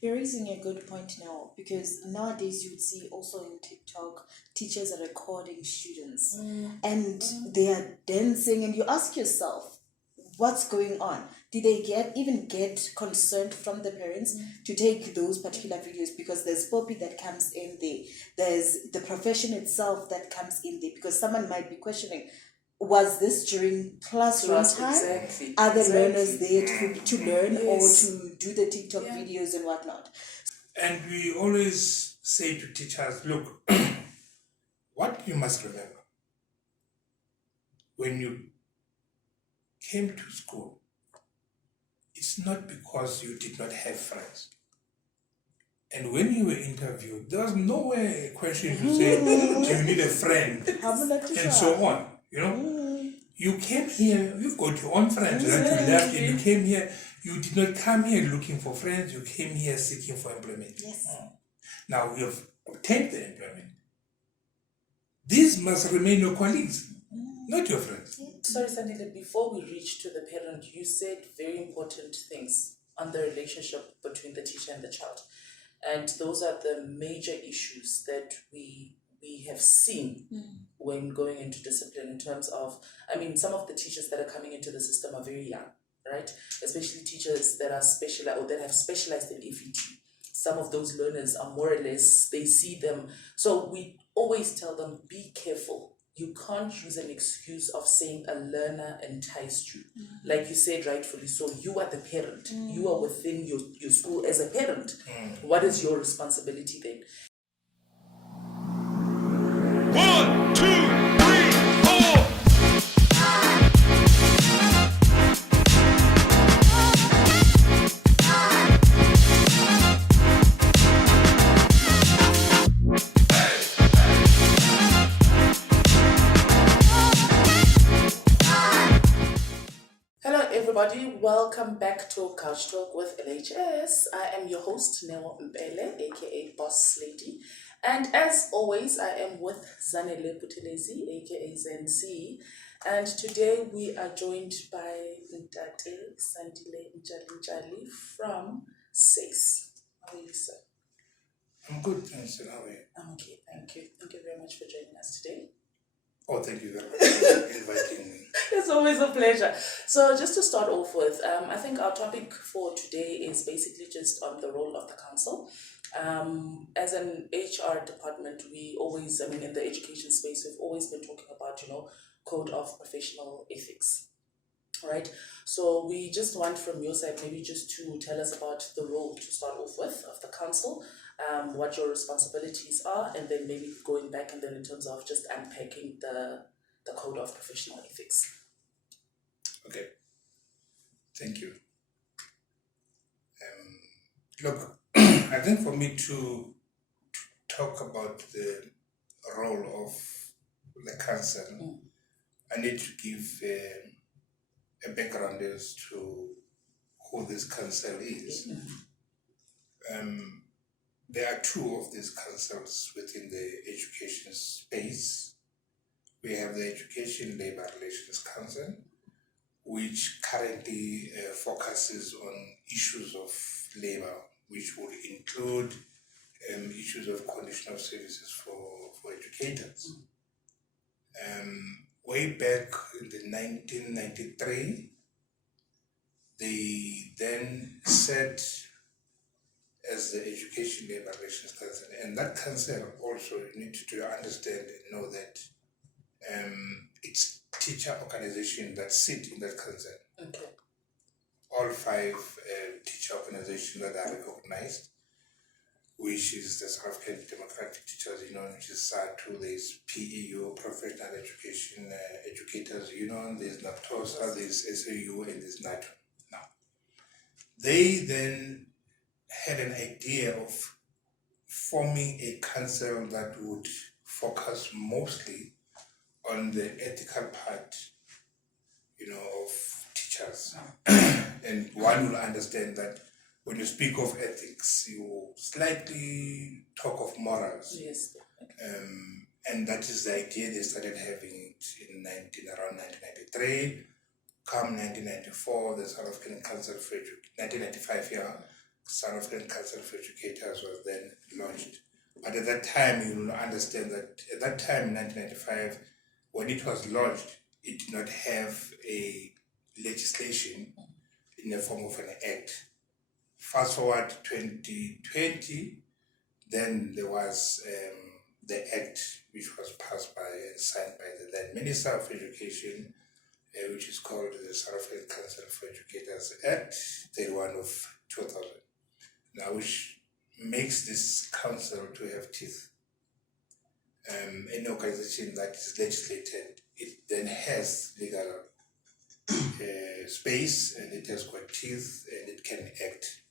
You're raising a good point now because nowadays you would see also in TikTok teachers are recording students and they are dancing, and you ask yourself, what's going on? Did they get consent from the parents to take those particular videos? Because there's poppy that comes in there, there's the profession itself that comes in there, because someone might be questioning, was this during classroom time? Exactly. Are the learners there to learn or Yes. to do the TikTok videos and whatnot? And we always say to teachers, look, what you must remember, when you came to school, it's not because you did not have friends. And when you were interviewed, there was nowhere a question to say, do you need a friend? And so on. You know? You came here, you've got your own friends that you left, and you came here, you did not come here looking for friends, you came here seeking for employment. Yes. Now you have obtained the employment. These must remain your colleagues, not your friends. Sorry, Sandile, before we reach to the parent, you said very important things on the relationship between the teacher and the child. And those are the major issues that we have seen when going into discipline, in terms of, some of the teachers that are coming into the system are very young, right? Especially teachers that are specialized or that have specialized in EVT. Some of those learners are more or less, they see them. So we always tell them, be careful. You can't use an excuse of saying a learner enticed you. Like you said rightfully so, you are the parent. You are within your school as a parent. What is your responsibility then? 1, 2, 3, 4. Hello everybody, welcome back to Couch Talk with LHS. I am your host, Mpele, aka Boss Lady. And as always, I am with Zanele Buthelezi, aka Zenzi. And today we are joined by Sandile Ntshalintshali from SACE. How are you, sir? I'm good, thanks. How are you? I'm okay, thank you. Thank you very much for joining us today. Oh, thank you very much for inviting me. It's always a pleasure. So just to start off with, I think our topic for today is basically just on the role of the council. As an HR department, we always, in the education space, we've always been talking about, code of professional ethics, right? So we just want from your side maybe just to tell us about the role to start off with of the council, what your responsibilities are, and then maybe going back and then in terms of just unpacking the code of professional ethics. Okay. Thank you. Look, I think for me to talk about the role of the council, I need to give a background as to who this council is. There are two of these councils within the education space. We have the Education Labor Relations Council, which currently focuses on issues of labor, which would include issues of condition of services for educators. Way back in the 1993, they then set as the Education Labor Relations Council, and that council also, you need to understand and know that it's teacher organizations that sit in that council. Okay. All five teacher organizations that are recognized, which is the South African Democratic Teachers Union, which is SATU, there's PEU, Professional Education Educators Union, there's NAPTOSA, there's SAU, and there's NATO. Now, they then had an idea of forming a council that would focus mostly on the ethical part, of teachers. And one will understand that when you speak of ethics, you slightly talk of morals. Yes. And that is the idea they started having it in around 1993. Come 1994, the South African Council for 1995, South African Council for Educators was then launched. But at that time, you will understand that at that time, in 1995, when it was launched, it did not have a legislation in the form of an act. Fast forward 2020, then there was the act which was passed by and signed by the then Minister of Education, which is called the South African Council for Educators Act 31 of 2000. Now, which makes this council to have teeth. Any organization that is legislated, it then has legal space, and it has got teeth, and it can act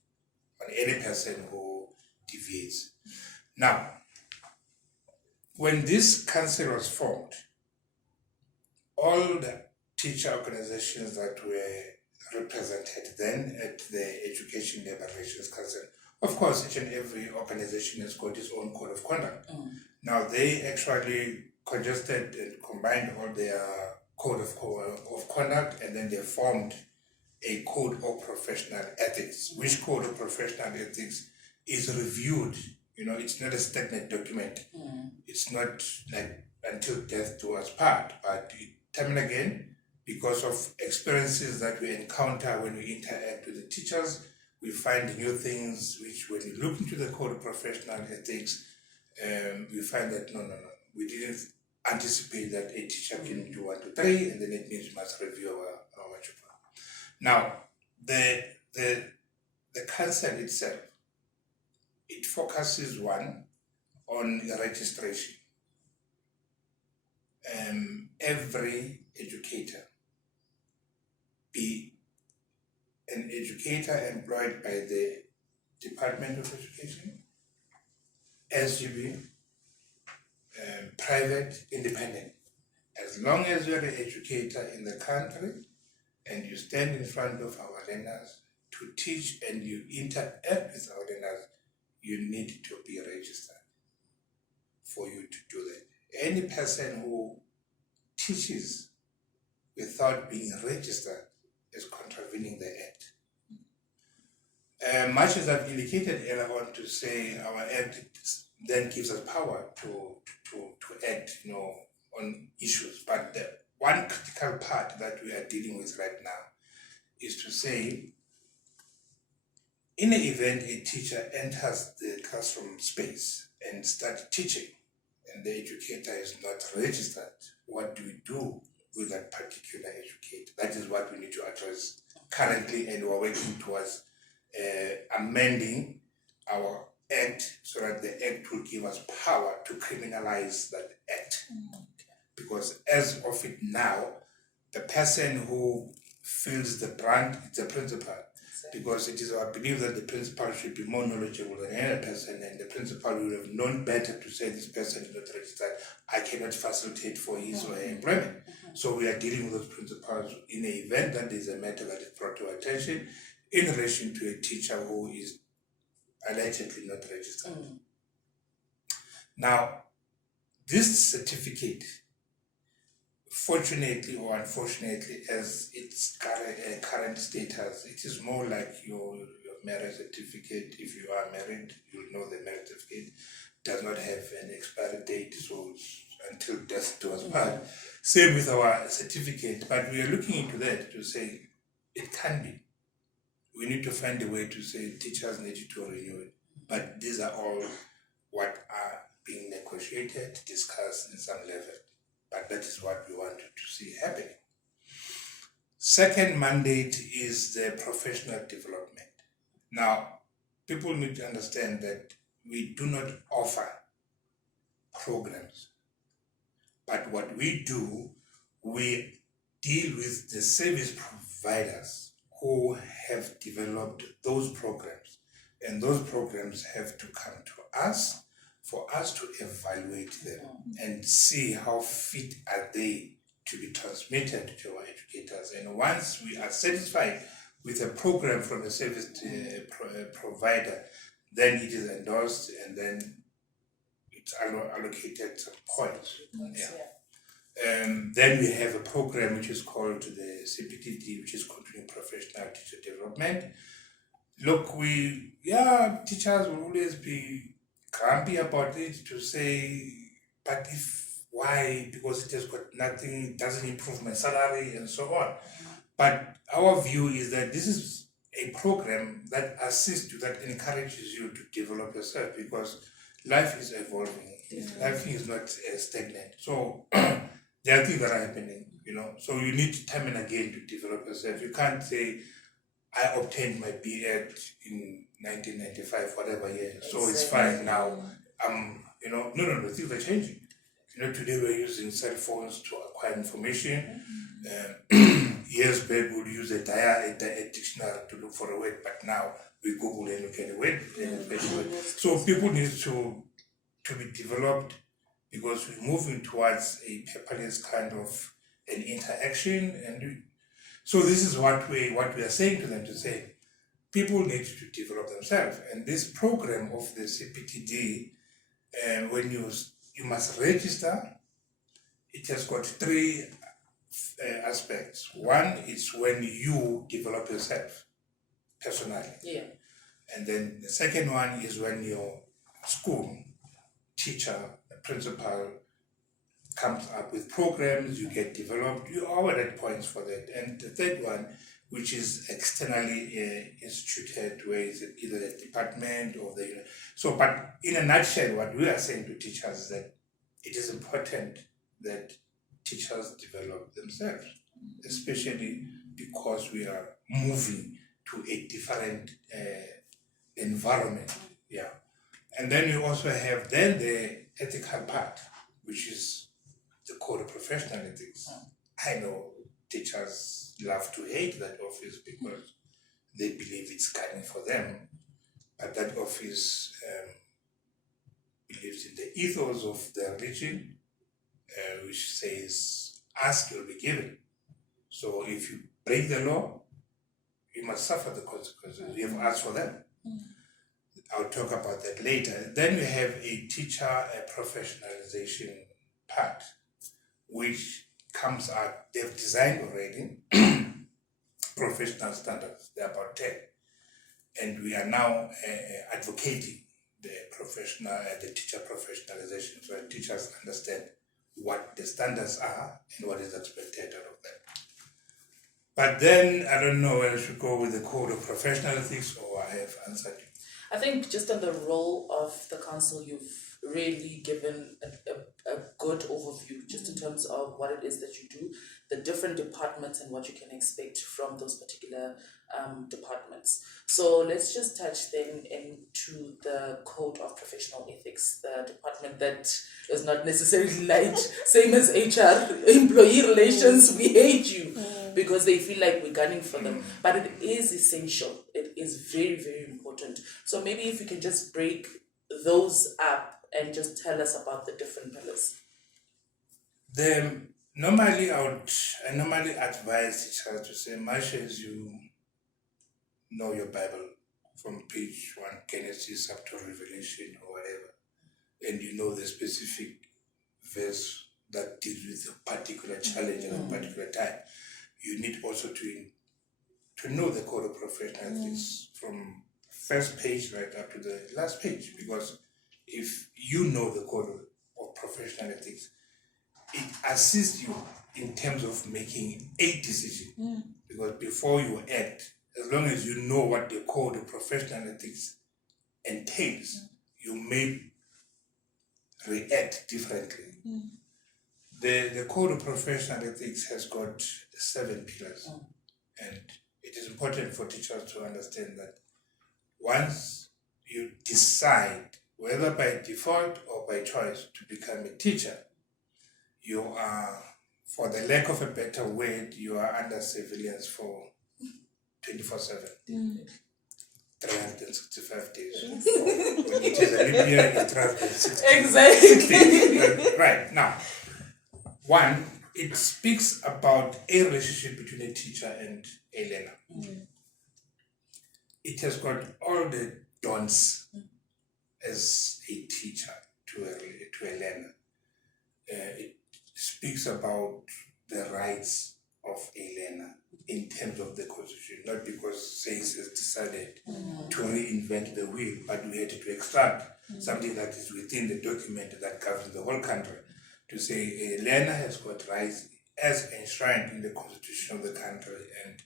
on any person who deviates. Now, when this council was formed, all the teacher organizations that were represented then at the Education Labour Relations Council, of course, each and every organization has got its own code of conduct. Now, they actually congested and combined all their code of conduct, and then they formed a code of professional ethics, which code of professional ethics is reviewed. You know, it's not a stagnant document. It's not like until death do us part, but time and again, because of experiences that we encounter when we interact with the teachers, we find new things which, when we look into the code of professional ethics, we find that no, we didn't anticipate that a teacher can do 1, 2, 3, and then it means we must review our job. Now, the council itself, it focuses one on registration. Every educator, be an educator employed by the Department of Education, SGB, private, independent. As long as you're an educator in the country and you stand in front of our learners to teach and you interact with our learners, you need to be registered for you to do that. Any person who teaches without being registered is contravening the Act. Much as I've indicated earlier on to say our Act then gives us power to act, on issues. But the one critical part that we are dealing with right now is to say, in the event a teacher enters the classroom space and starts teaching, and the educator is not registered, what do we do with that particular educator? That is what we need to address currently, and we're working towards amending our Act so that the Act will give us power to criminalize that act. Because as of it now, the person who feels the brunt is the principal. Because it is our belief that the principal should be more knowledgeable than any other person, and the principal would have known better to say this person is not registered, I cannot facilitate for his or her employment. So we are dealing with those principals in the event that there is a matter that is brought to our attention in relation to a teacher who is allegedly not registered. Now, this certificate, fortunately or unfortunately, as its current status, it is more like your marriage certificate. If you are married, you'll know the marriage certificate does not have an expiry date, so it's until death do us part. Same with our certificate, but we are looking into that to say it can be. We need to find a way to say teachers need to renew it. But these are all what are being negotiated, discussed in some level. But that is what we wanted to see happening. Second mandate is the professional development. Now, people need to understand that we do not offer programs. But what we do, we deal with the service providers who have developed those programs. And those programs have to come to us for us to evaluate them and see how fit are they to be transmitted to our educators. And once we are satisfied with a program from a service provider, then it is endorsed and then it's allocated some points. Then we have a program which is called the CPTD, which is Continuing Professional Teacher Development. look, teachers will always be grumpy about it to say, but why? Because it has got nothing, it doesn't improve my salary and so on. But our view is that this is a program that assists you, that encourages you to develop yourself, because life is evolving. Life is not stagnant. So there are things that are happening, So you need time and again to develop yourself. You can't say, I obtained my B.Ed in 1995, whatever year, so it's fine now. No, things are changing. Today we're using cell phones to acquire information. Years back, we'd use a dictionary to look for a word, but now we Google and we get a word. So people need to be developed, because we're moving towards a paperless kind of an interaction, and so this is what we are saying to them, to say people need to develop themselves. And this program of the CPTD, when you must register, it has got three aspects. One is when you develop yourself personally. Yeah. And then the second one is when your school teacher, principal, comes up with programs, you get developed, you are at points for that. And the third one, which is externally instituted, where it's either the department or the... So, but in a nutshell, what we are saying to teachers is that it is important that teachers develop themselves, especially because we are moving to a different environment. Yeah. And then you also have then the ethical part, which is the code of professional ethics. I know teachers love to hate that office because they believe it's guiding for them, but that office believes in the ethos of their religion, which says, ask, you'll be given. So if you break the law, you must suffer the consequences. You have asked for them. I'll talk about that later. Then we have a teacher professionalization part, which comes out, they've designed already professional standards. They're about 10. And we are now advocating the teacher professionalization, so that teachers understand what the standards are and what is expected out of them. But then, I don't know whether I should go with the code of professional ethics, or I have answered you. I think just on the role of the council, you've really given a good overview, just in terms of what it is that you do, the different departments, and what you can expect from those particular departments. So let's just touch then into the code of professional ethics, the department that is not necessarily light, same as HR, employee relations. We hate you because they feel like we're gunning for them, but it is essential. It is very, very important. So maybe if you can just break those up and just tell us about the different pillars. Normally advise teachers to say, much as you know your Bible from page 1, Genesis up to Revelation or whatever, and you know the specific verse that deals with a particular challenge at a particular time, you need also to know the code of professional ethics from first page right up to the last page, because if you know the code of professional ethics, it assists you in terms of making a decision. Because before you act, as long as you know what the code of professional ethics entails, you may react differently. The code of professional ethics has got 7 pillars, and it is important for teachers to understand that once you decide, whether by default or by choice, to become a teacher, you are, for the lack of a better word, you are under surveillance for 24/7. 365 days. When it is a leap year, it's 360. Exactly. Right. Now, one, it speaks about a relationship between a teacher and a learner. It has got all the don'ts as a teacher to a learner. It speaks about the rights of a learner in terms of the constitution, not because SACE has decided to reinvent the wheel, but we had to extract something that is within the document that governs the whole country to say a learner has got rights as enshrined in the constitution of the country, and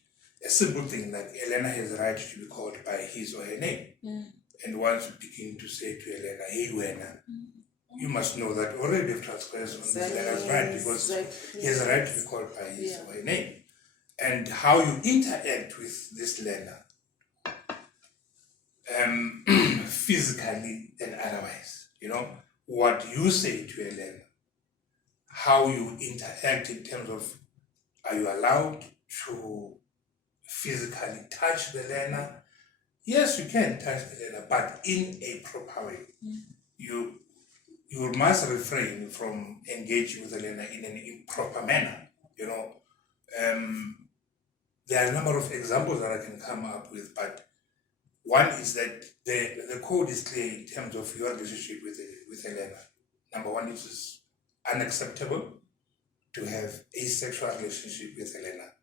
a simple thing like a learner has the right to be called by his or her name. And once you begin to say to a learner, hey learner, you must know that already you've transgressed on this learner's right, because he has a right to be called by his or her name. And how you interact with this learner, physically and otherwise, what you say to a learner, how you interact in terms of, are you allowed to physically touch the learner? Yes, you can touch the learner, but in a proper way. You must refrain from engaging with the learner in an improper manner. There are a number of examples that I can come up with, but one is that the code is clear in terms of your relationship with a learner. Number one, it is unacceptable to have a sexual relationship with a learner.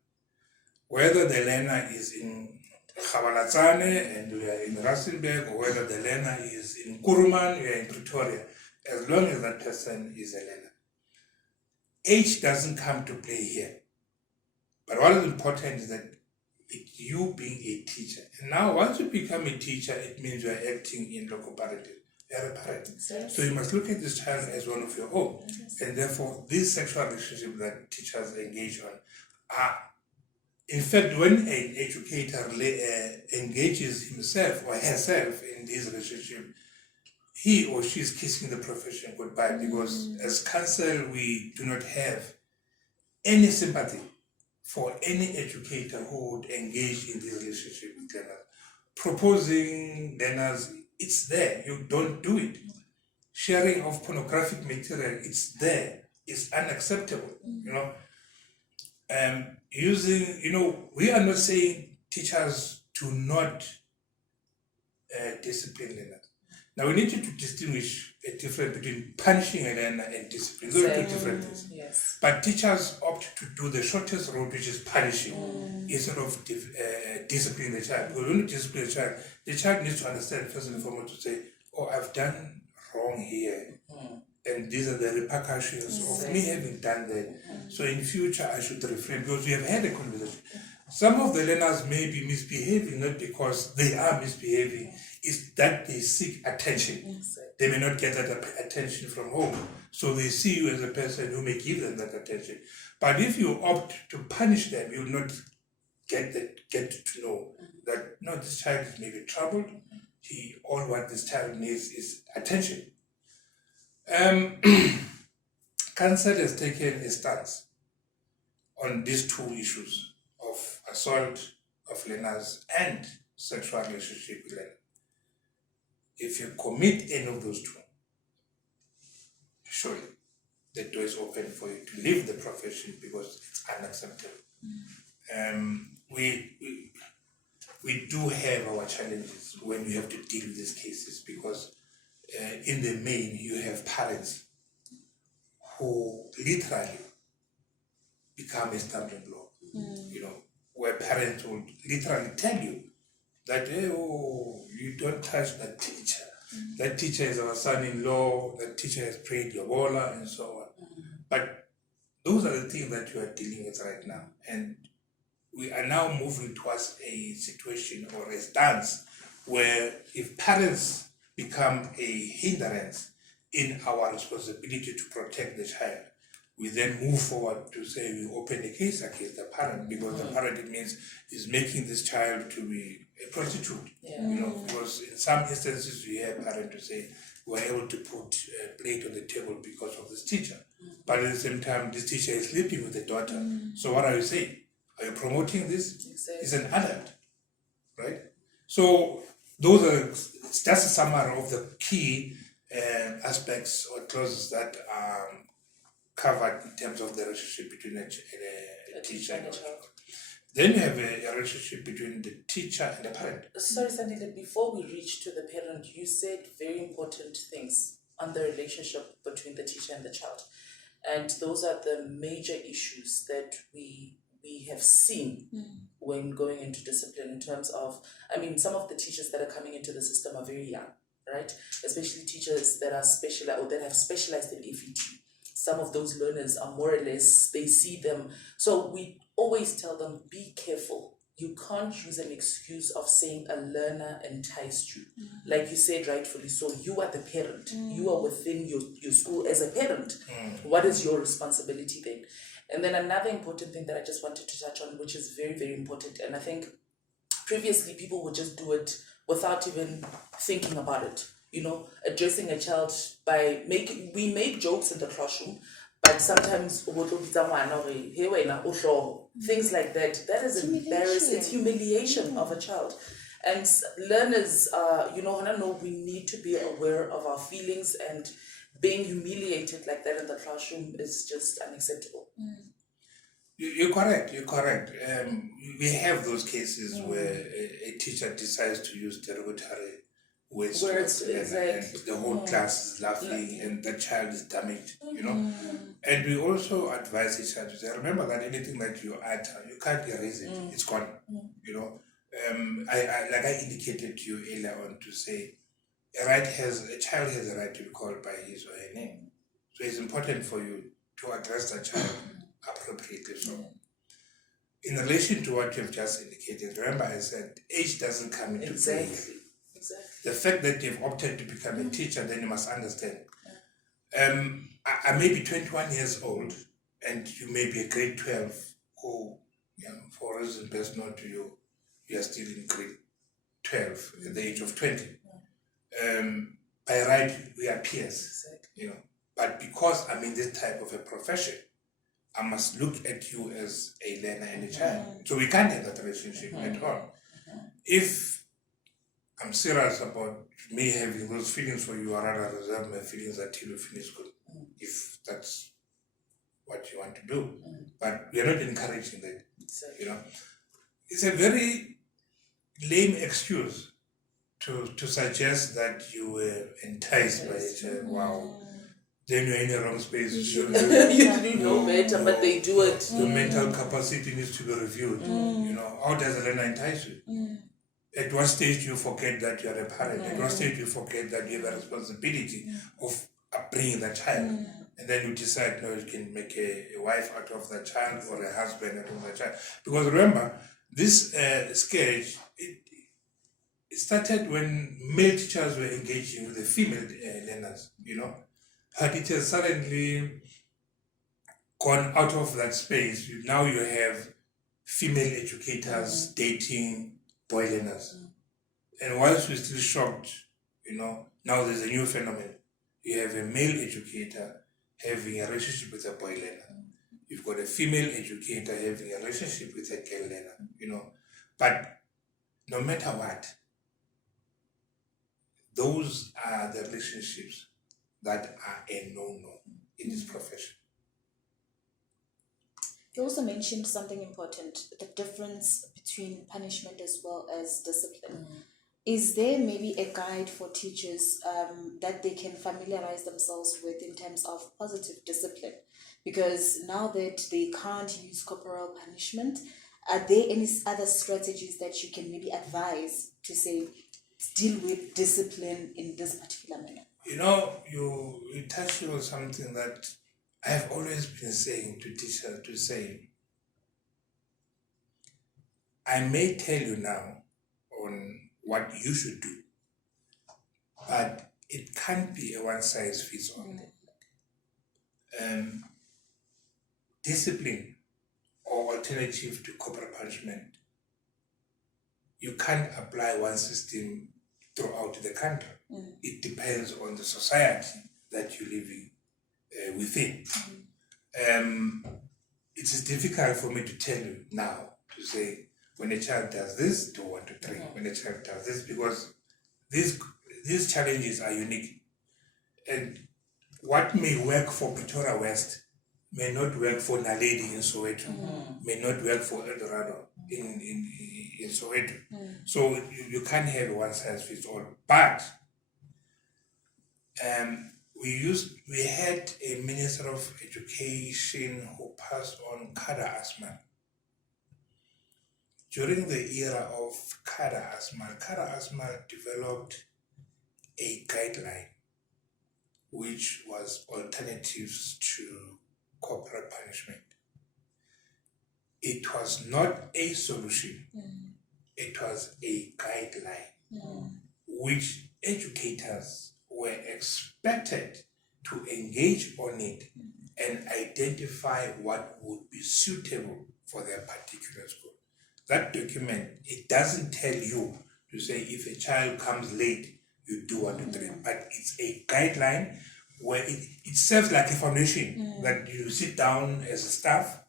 Whether the learner is in Khabalatsane and we are in Rustenburg, or whether the learner is in Kuruman, we are in Pretoria, as long as that person is a learner. Age doesn't come to play here. But what is important is that you being a teacher. And now once you become a teacher, it means you are acting in local parenting. You are a parent. Yes. So you must look at this child as one of your own. Yes. And therefore, this sexual relationship that teachers engage on are, in fact, when an educator engages himself or herself in this relationship, he or she is kissing the profession goodbye, because as counsel, we do not have any sympathy for any educator who would engage in this relationship with learners. Proposing learners, it's there, you don't do it. Sharing of pornographic material, it's there, it's unacceptable, we are not saying teachers to not discipline learners. Now we need to distinguish a difference between punishing a learner and discipline. Those are two different things. Yes. But teachers opt to do the shortest route, which is punishing, instead of disciplining the child. Because when you discipline the child needs to understand first and foremost to say, oh, I've done wrong here. And these are the repercussions of me having done that. So in future I should refrain, because we have had a conversation. Some of the learners may be misbehaving, not because they are misbehaving, it's that they seek attention. They may not get that attention from home. So they see you as a person who may give them that attention. But if you opt to punish them, you will not get to know that, no, this child is maybe troubled. All what this child needs is attention. Council has taken a stance on these two issues of assault of learners and sexual relationship with learners. If you commit any of those two, surely the door is open for you to leave the profession, because it's unacceptable. We do have our challenges when we have to deal with these cases, because in the main you have parents who literally become a stumbling block. Where parents would literally tell you that, you don't touch that teacher. That teacher is our son-in-law, that teacher has prayed your bola, and so on. But those are the things that you are dealing with right now. And we are now moving towards a situation or a stance where if parents become a hindrance in our responsibility to protect the child, we then move forward to say we open a case against the parent, because the parent, it means, is making this child to be a prostitute. Because in some instances we have parents to say we're able to put a plate on the table because of this teacher. But at the same time, this teacher is sleeping with the daughter. So what are you saying? Are you promoting this? Exactly. It's an adult, right? So it's just a summary of the key aspects or clauses that are covered in terms of the relationship between a teacher and a child. Then you have a relationship between the teacher and the parent. Sorry, Sandile, before we reach to the parent, you said very important things on the relationship between the teacher and the child. And those are the major issues that we we have seen when going into discipline in terms of, I mean, some of the teachers that are coming into the system are very young, right? Especially teachers that are specialized or that have specialized in FET. Some of those learners are more or less, they see them. So we always tell them, be careful. You can't use an excuse of saying a learner enticed you. Like you said rightfully so, you are the parent. You are within your school as a parent. What is your responsibility then? And then another important thing that I just wanted to touch on, which is very, very important, and I think previously people would just do it without even thinking about it. You know, addressing a child by we make jokes in the classroom, but sometimes things like that. That is embarrassing. It's humiliation of a child. And learners, we need to be aware of our feelings, and being humiliated like that in the classroom is just unacceptable. You're correct. We have those cases where a teacher decides to use derogatory words towards the learner, and the whole class is laughing, and the child is damaged. And we also advise each other to say, remember that anything that you utter, you can't erase it. It's gone. I indicated to you earlier on to say, a child has a right to be called by his or her name. So it's important for you to address the child appropriately. So, in relation to what you've just indicated, remember I said age doesn't come into play. Exactly. The fact that you've opted to become a teacher, then you must understand. I may be 21 years old, and you may be a grade 12 who, for reasons best known to you, you are still in grade 12 at the age of 20. By right, we are peers, But because I'm in this type of a profession, I must look at you as a learner and a child. So we can't have that relationship at all. If I'm serious about me having those feelings for you, I rather reserve my feelings until you finish school, if that's what you want to do. But we are not encouraging that. It's a very lame excuse to suggest that you were enticed by a child. Wow. Then you're in the wrong space. You didn't know better, but they do it. Your mental capacity needs to be reviewed. How does a learner entice you? At what stage do you forget that you are a parent? At what stage do you forget that you have a responsibility of bringing the child? And then you decide, no, you can make a wife out of the child or a husband out of the child. Because remember, this scourge, it started when male teachers were engaging with the female learners, But it has suddenly gone out of that space. Now you have female educators dating boy learners. And whilst we're still shocked, now there's a new phenomenon. You have a male educator having a relationship with a boy learner. You've got a female educator having a relationship with a girl learner, But no matter what, those are the relationships that are a no-no in this profession. You also mentioned something important, the difference between punishment as well as discipline. Is there maybe a guide for teachers that they can familiarize themselves with in terms of positive discipline? Because now that they can't use corporal punishment, are there any other strategies that you can maybe advise to say, deal with discipline in this particular manner? You touched on something that I have always been saying to teachers, to say, I may tell you now on what you should do, but it can't be a one-size-fits-all. Discipline or alternative to corporal punishment, you can't apply one system throughout the country. It depends on the society that you're living within. It is difficult for me to tell you now to say, when a child does this, do 1, 2, 3. When a child does this, because these challenges are unique. And what may work for Pretoria West may not work for Naledi in Soweto, may not work for El Dorado in Soweto. So you can't have one size fits all. But we had a Minister of Education who passed on, Kada Asman, during the era of Kara Asmal developed a guideline which was alternatives to corporal punishment. It was not a solution, it was a guideline which educators were expected to engage on it and identify what would be suitable for their particular school. That document, it doesn't tell you to say if a child comes late, you do 1, 2, 3, but it's a guideline where it serves like a foundation that you sit down as a staff.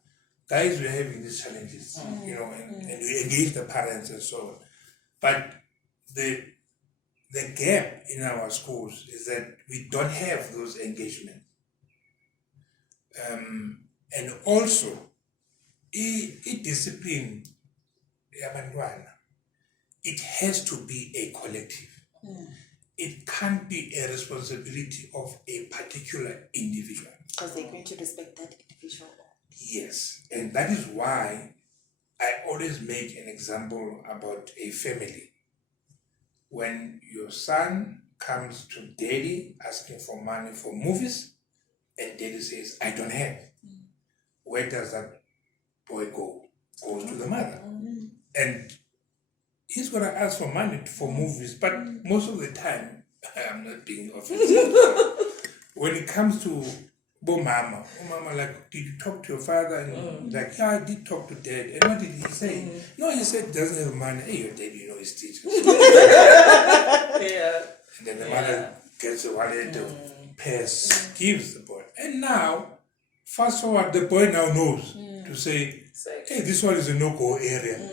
Guys, we're having these challenges, and we engage the parents and so on. But the gap in our schools is that we don't have those engagements. And also, discipline, it has to be a collective. It can't be a responsibility of a particular individual. Because they're going to respect that individual. Yes, and that is why I always make an example about a family. When your son comes to daddy asking for money for movies, and daddy says, I don't have, where does that boy go? Goes to the mother. And he's going to ask for money for movies, but most of the time, I'm not being offensive. When it comes to mama, like, did you talk to your father? And like, yeah, I did talk to dad. And what did he say? No, he said he doesn't have money. Hey, your dad, he's teachers. Yeah. And then the mother gets a wallet of pairs, gives the boy. And now, fast forward, the boy now knows to say, hey, this one is a no-go area.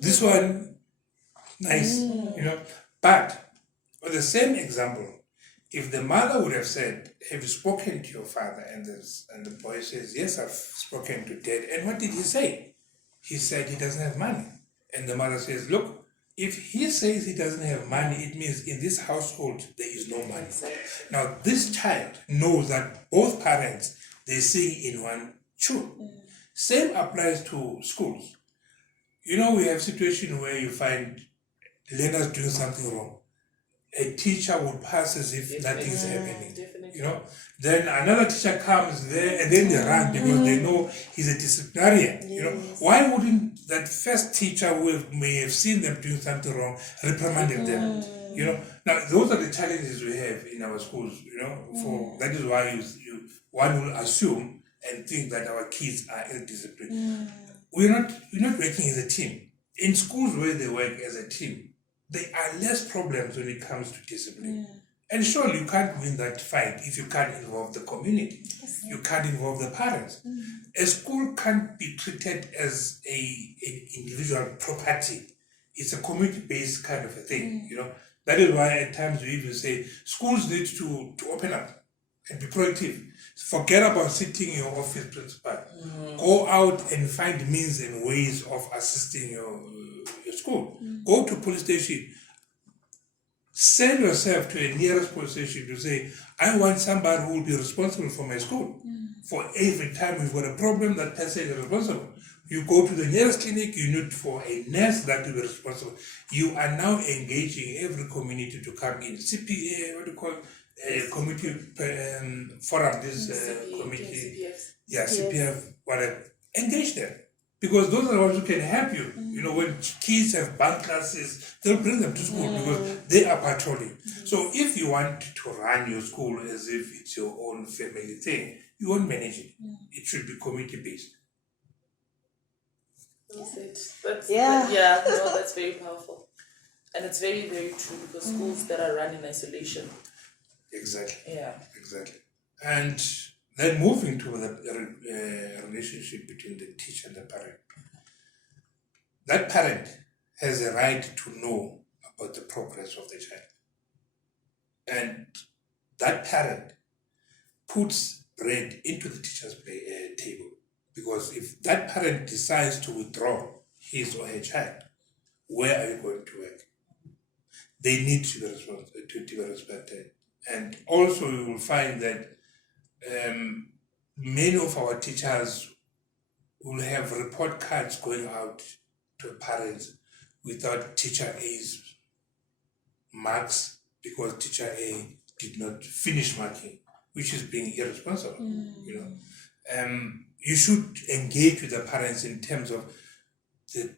This one, nice, But, for the same example, if the mother would have said, have you spoken to your father? And the boy says, yes, I've spoken to dad. And what did he say? He said he doesn't have money. And the mother says, look, if he says he doesn't have money, it means in this household, there is no money. Now, this child knows that both parents, they sing in one tune. Same applies to schools. We have situations where you find learners doing something wrong. A teacher would pass as if nothing is happening. Then another teacher comes there and then they run because they know he's a disciplinarian. Why wouldn't that first teacher who may have seen them doing something wrong reprimanded them? Now those are the challenges we have in our schools. For that is why one will assume and think that our kids are ill-disciplined. We're not working as a team. In schools where they work as a team, there are less problems when it comes to discipline. And surely you can't win that fight if you can't involve the community. You can't involve the parents. A school can't be treated as an individual property. It's a community-based kind of a thing, That is why at times we even say schools need to open up and be proactive. Forget about sitting in your office principal. Go out and find means and ways of assisting your school. Go to police station. Send yourself to a nearest police station to say, I want somebody who will be responsible for my school. For every time we've got a problem, that person is responsible. You go to the nearest clinic, you need for a nurse that will be responsible. You are now engaging every community to come in. CPA, what do you call it? Community forum, this committee. CPF, whatever. Engage them. Because those are the ones who can help you. When kids have band classes, they'll bring them to school because they are patrolling. So if you want to run your school as if it's your own family thing, you won't manage it. It should be community-based. That's very powerful. And it's very, very true because schools that are run in isolation. Exactly. Yeah. Exactly. And then moving to the relationship between the teacher and the parent. That parent has a right to know about the progress of the child. And that parent puts bread into the teacher's table. Because if that parent decides to withdraw his or her child, where are you going to work? They need to be respected. And also you will find that many of our teachers will have report cards going out to parents without teacher A's marks because teacher A did not finish marking, which is being irresponsible. You know, you should engage with the parents in terms of the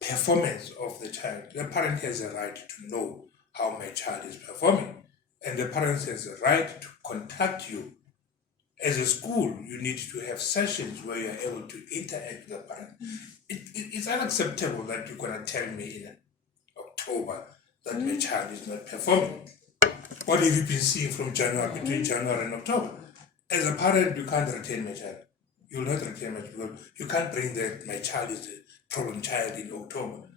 performance of the child. The parent has a right to know how my child is performing, and the parent has a right to contact you. As a school, you need to have sessions where you are able to interact with the parent. It's unacceptable that you're going to tell me in October that my child is not performing. What have you been seeing from January, between January and October? As a parent, you can't retain my child. You will not retain my child because you can't bring that my child is a problem child in October.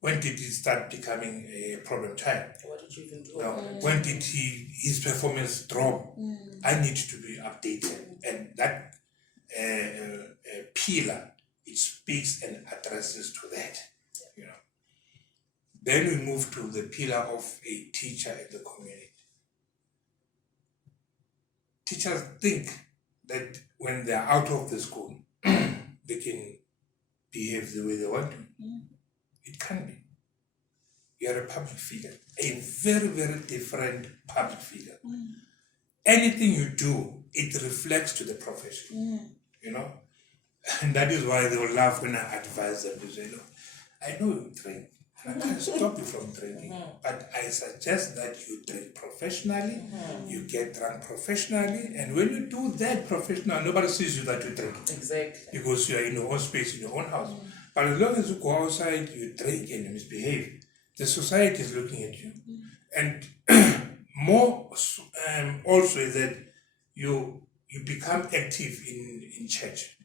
When did he start becoming a problem child? What did you even do? No. When did his performance drop? I need to be updated, and that pillar, it speaks and addresses to that. You know. Then we move to the pillar of a teacher in the community. Teachers think that when they are out of the school, they can behave the way they want to. It can't be. You are a public figure, a very, very different public figure. Anything you do, it reflects to the profession, you know? And that is why they will laugh when I advise them to say, look, I know you drink, and I can't stop you from drinking, but I suggest that you drink professionally, you get drunk professionally, and when you do that professional, nobody sees you that you drink. Exactly. Because you are in your own space, in your own house. But as long as you go outside, you drink and you misbehave, the society is looking at you. And more also is that you become active in church.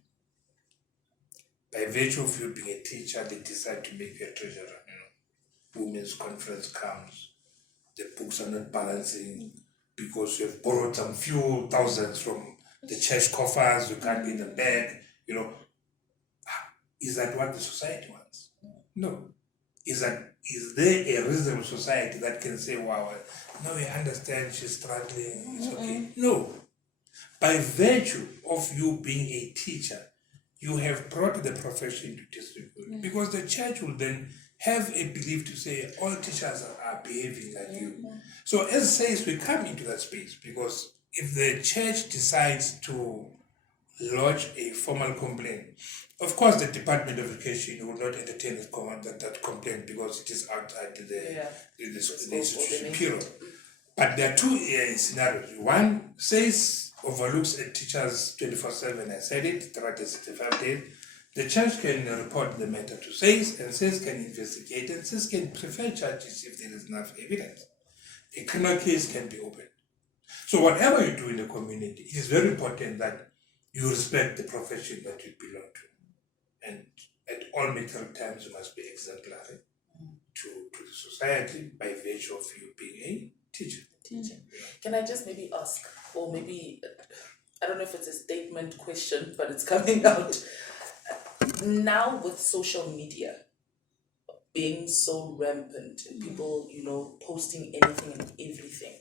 By virtue of you being a teacher, they decide to make you a treasurer. You know, women's conference comes, the books are not balancing because you have borrowed some few thousands from the church coffers, you can't pay them back. You know, is that what the society wants? No. Is there a reasonable society that can say, wow, no, we understand she's struggling, it's okay? No. By virtue of you being a teacher, you have brought the profession to disrepute. Because the church will then have a belief to say all teachers are behaving like you. So as SACE, we come into that space because if the church decides to lodge a formal complaint, of course the Department of Education will not entertain that complaint because it is outside the institution period. But there are two scenarios. One, SACE overlooks a teacher's 24/7, I said it, 365 days. The church can report the matter to SACE, and SACE can investigate, and SACE can prefer charges if there is enough evidence. A criminal case can be opened. So whatever you do in the community, it is very important that you respect the profession that you belong to. And at all material times, you must be exemplary to the society by virtue of you being a teacher. Can I just maybe ask, or maybe, I don't know if it's a statement question, but it's coming out. Now with social media being so rampant and people, posting anything and everything,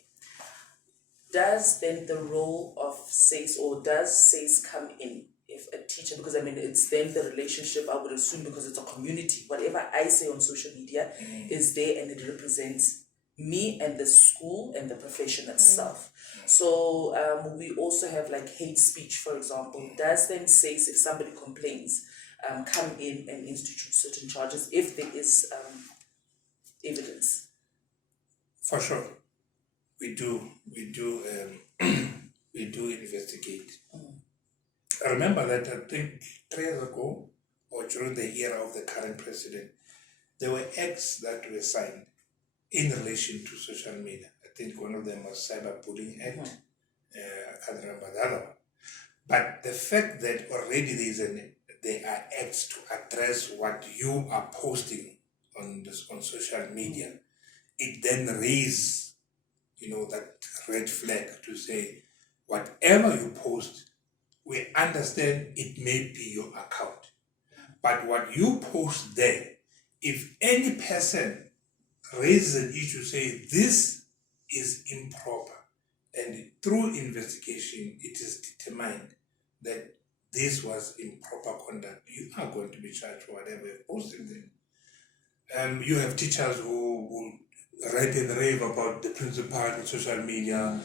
does then the role of SACE, or does SACE come in if a teacher, because it's then the relationship, I would assume, because it's a community, whatever I say on social media is there and it represents me and the school and the profession itself. So we also have like hate speech, for example. Does then SACE, if somebody complains, come in and institute certain charges if there is evidence? For sure. We do investigate. I remember that I think 3 years ago, or during the era of the current president, there were acts that were signed in relation to social media. I think one of them was Cyberbullying Act. I can't remember the other one. But the fact that already there are acts to address what you are posting on social media, it then raises that red flag to say, whatever you post, we understand it may be your account. But what you post there, if any person raises an issue, say this is improper, and through investigation, it is determined that this was improper conduct, you are going to be charged for whatever you posted there. You have teachers who will rant and rave about the principal on social media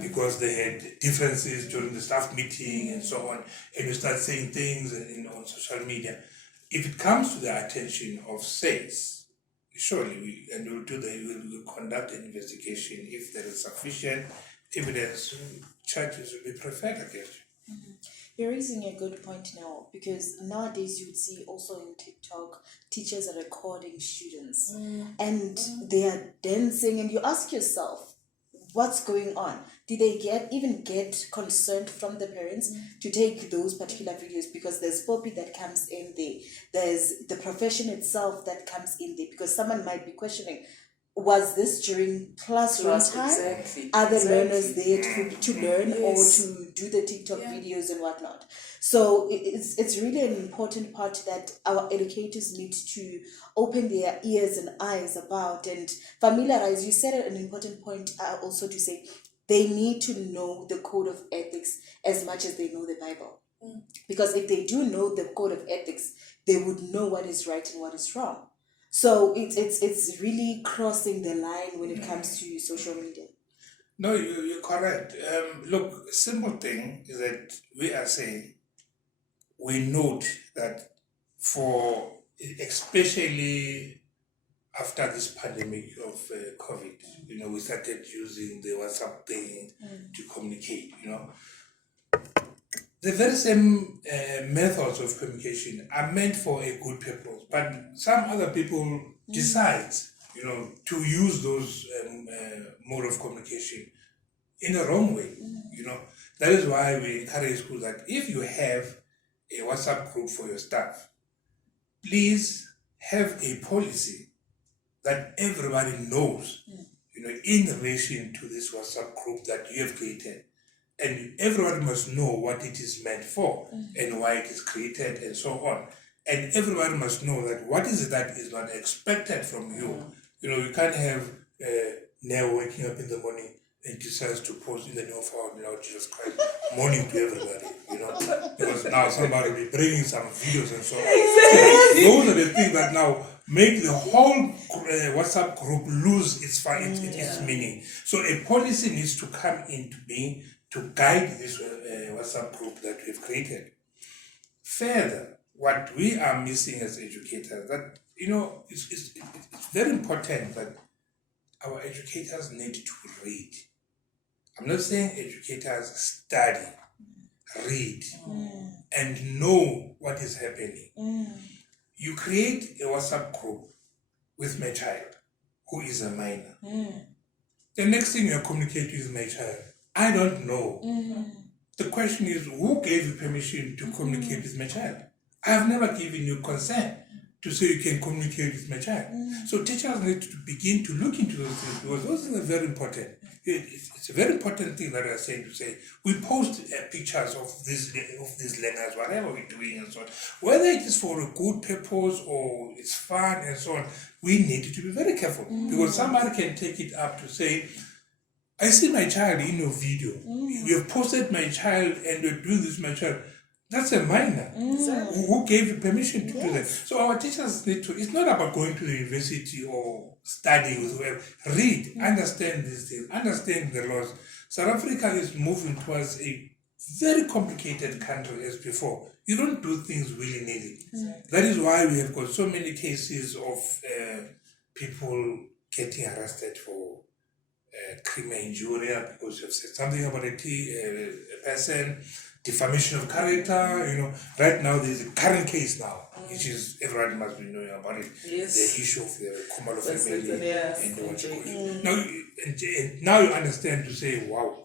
because they had differences during the staff meeting and so on, and you start saying things on social media. If it comes to the attention of SACE, surely we'll conduct an investigation. If there is sufficient evidence, charges will be preferred against you. You're raising a good point now, because nowadays you'd see also in TikTok, teachers are recording students and they are dancing, and you ask yourself, what's going on? Did they even get consent from the parents to take those particular videos? Because there's poppy that comes in there. There's the profession itself that comes in there, because someone might be questioning, was this during classroom time? Exactly. Are the learners there to learn or to do the TikTok videos and whatnot? So it's really an important part that our educators need to open their ears and eyes about and familiarize. You said an important point also to say they need to know the code of ethics as much as they know the Bible. Because if they do know the code of ethics, they would know what is right and what is wrong. So it's really crossing the line when it comes to social media. No, you're correct. Look, simple thing is that we are saying, we note that for, especially after this pandemic of COVID, we started using the WhatsApp thing to communicate, The very same methods of communication are meant for a good purpose, but some other people decide, to use those mode of communication in a wrong way, That is why we encourage schools that if you have a WhatsApp group for your staff, please have a policy that everybody knows, in relation to this WhatsApp group that you have created. And everyone must know what it is meant for and why it is created and so on. And everybody must know that what is it that is not expected from you. You can't have Neo waking up in the morning and decides to post in the name of our Lord Jesus Christ, morning to everybody, because now somebody will be bringing some videos and so on. So those are the things that now make the whole WhatsApp group lose its meaning. So a policy needs to come into being to guide this WhatsApp group that we've created. Further, what we are missing as educators, that, it's very important that our educators need to read. I'm not saying educators study, read, and know what is happening. You create a WhatsApp group with my child, who is a minor. The next thing you're communicating with my child, I don't know. The question is, who gave you permission to communicate with my child? I have never given you consent to say you can communicate with my child. So teachers need to begin to look into those things, because those things are very important. It's a very important thing that I'm saying, to say we post pictures of these learners, whatever we're doing and so on. Whether it is for a good purpose or it's fun and so on, we need to be very careful, because somebody can take it up to say, I see my child in your video. You have posted my child and you're doing this with my child. That's a minor. Who gave you permission to do that? So our teachers need to, it's not about going to the university or studying with whoever. Read, understand these things, understand the laws. South Africa is moving towards a very complicated country as before. You don't do things willy-nilly. That is why we have got so many cases of people getting arrested for crime injuria because you've said something about a person, defamation of character. Right now there's a current case now, which is everybody must be knowing about it. Yes. The issue of the Khumalo family and the what you call it. Mm. Now you understand to say, wow,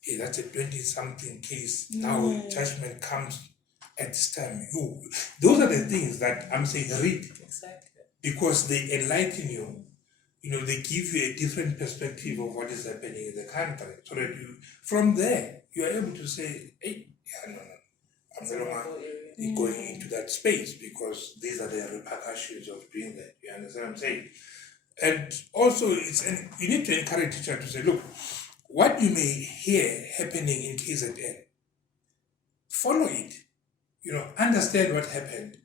hey, that's a 20-something case. Now judgment comes at this time. Those are the things that I'm saying, read. Exactly. Because they enlighten you. They give you a different perspective of what is happening in the country, so that from there, you are able to say, hey, no, I'm no longer going into that space, because these are the repercussions of doing that. You understand what I'm saying? And also, you need to encourage teachers to say, look, what you may hear happening in KZN, follow it. understand what happened,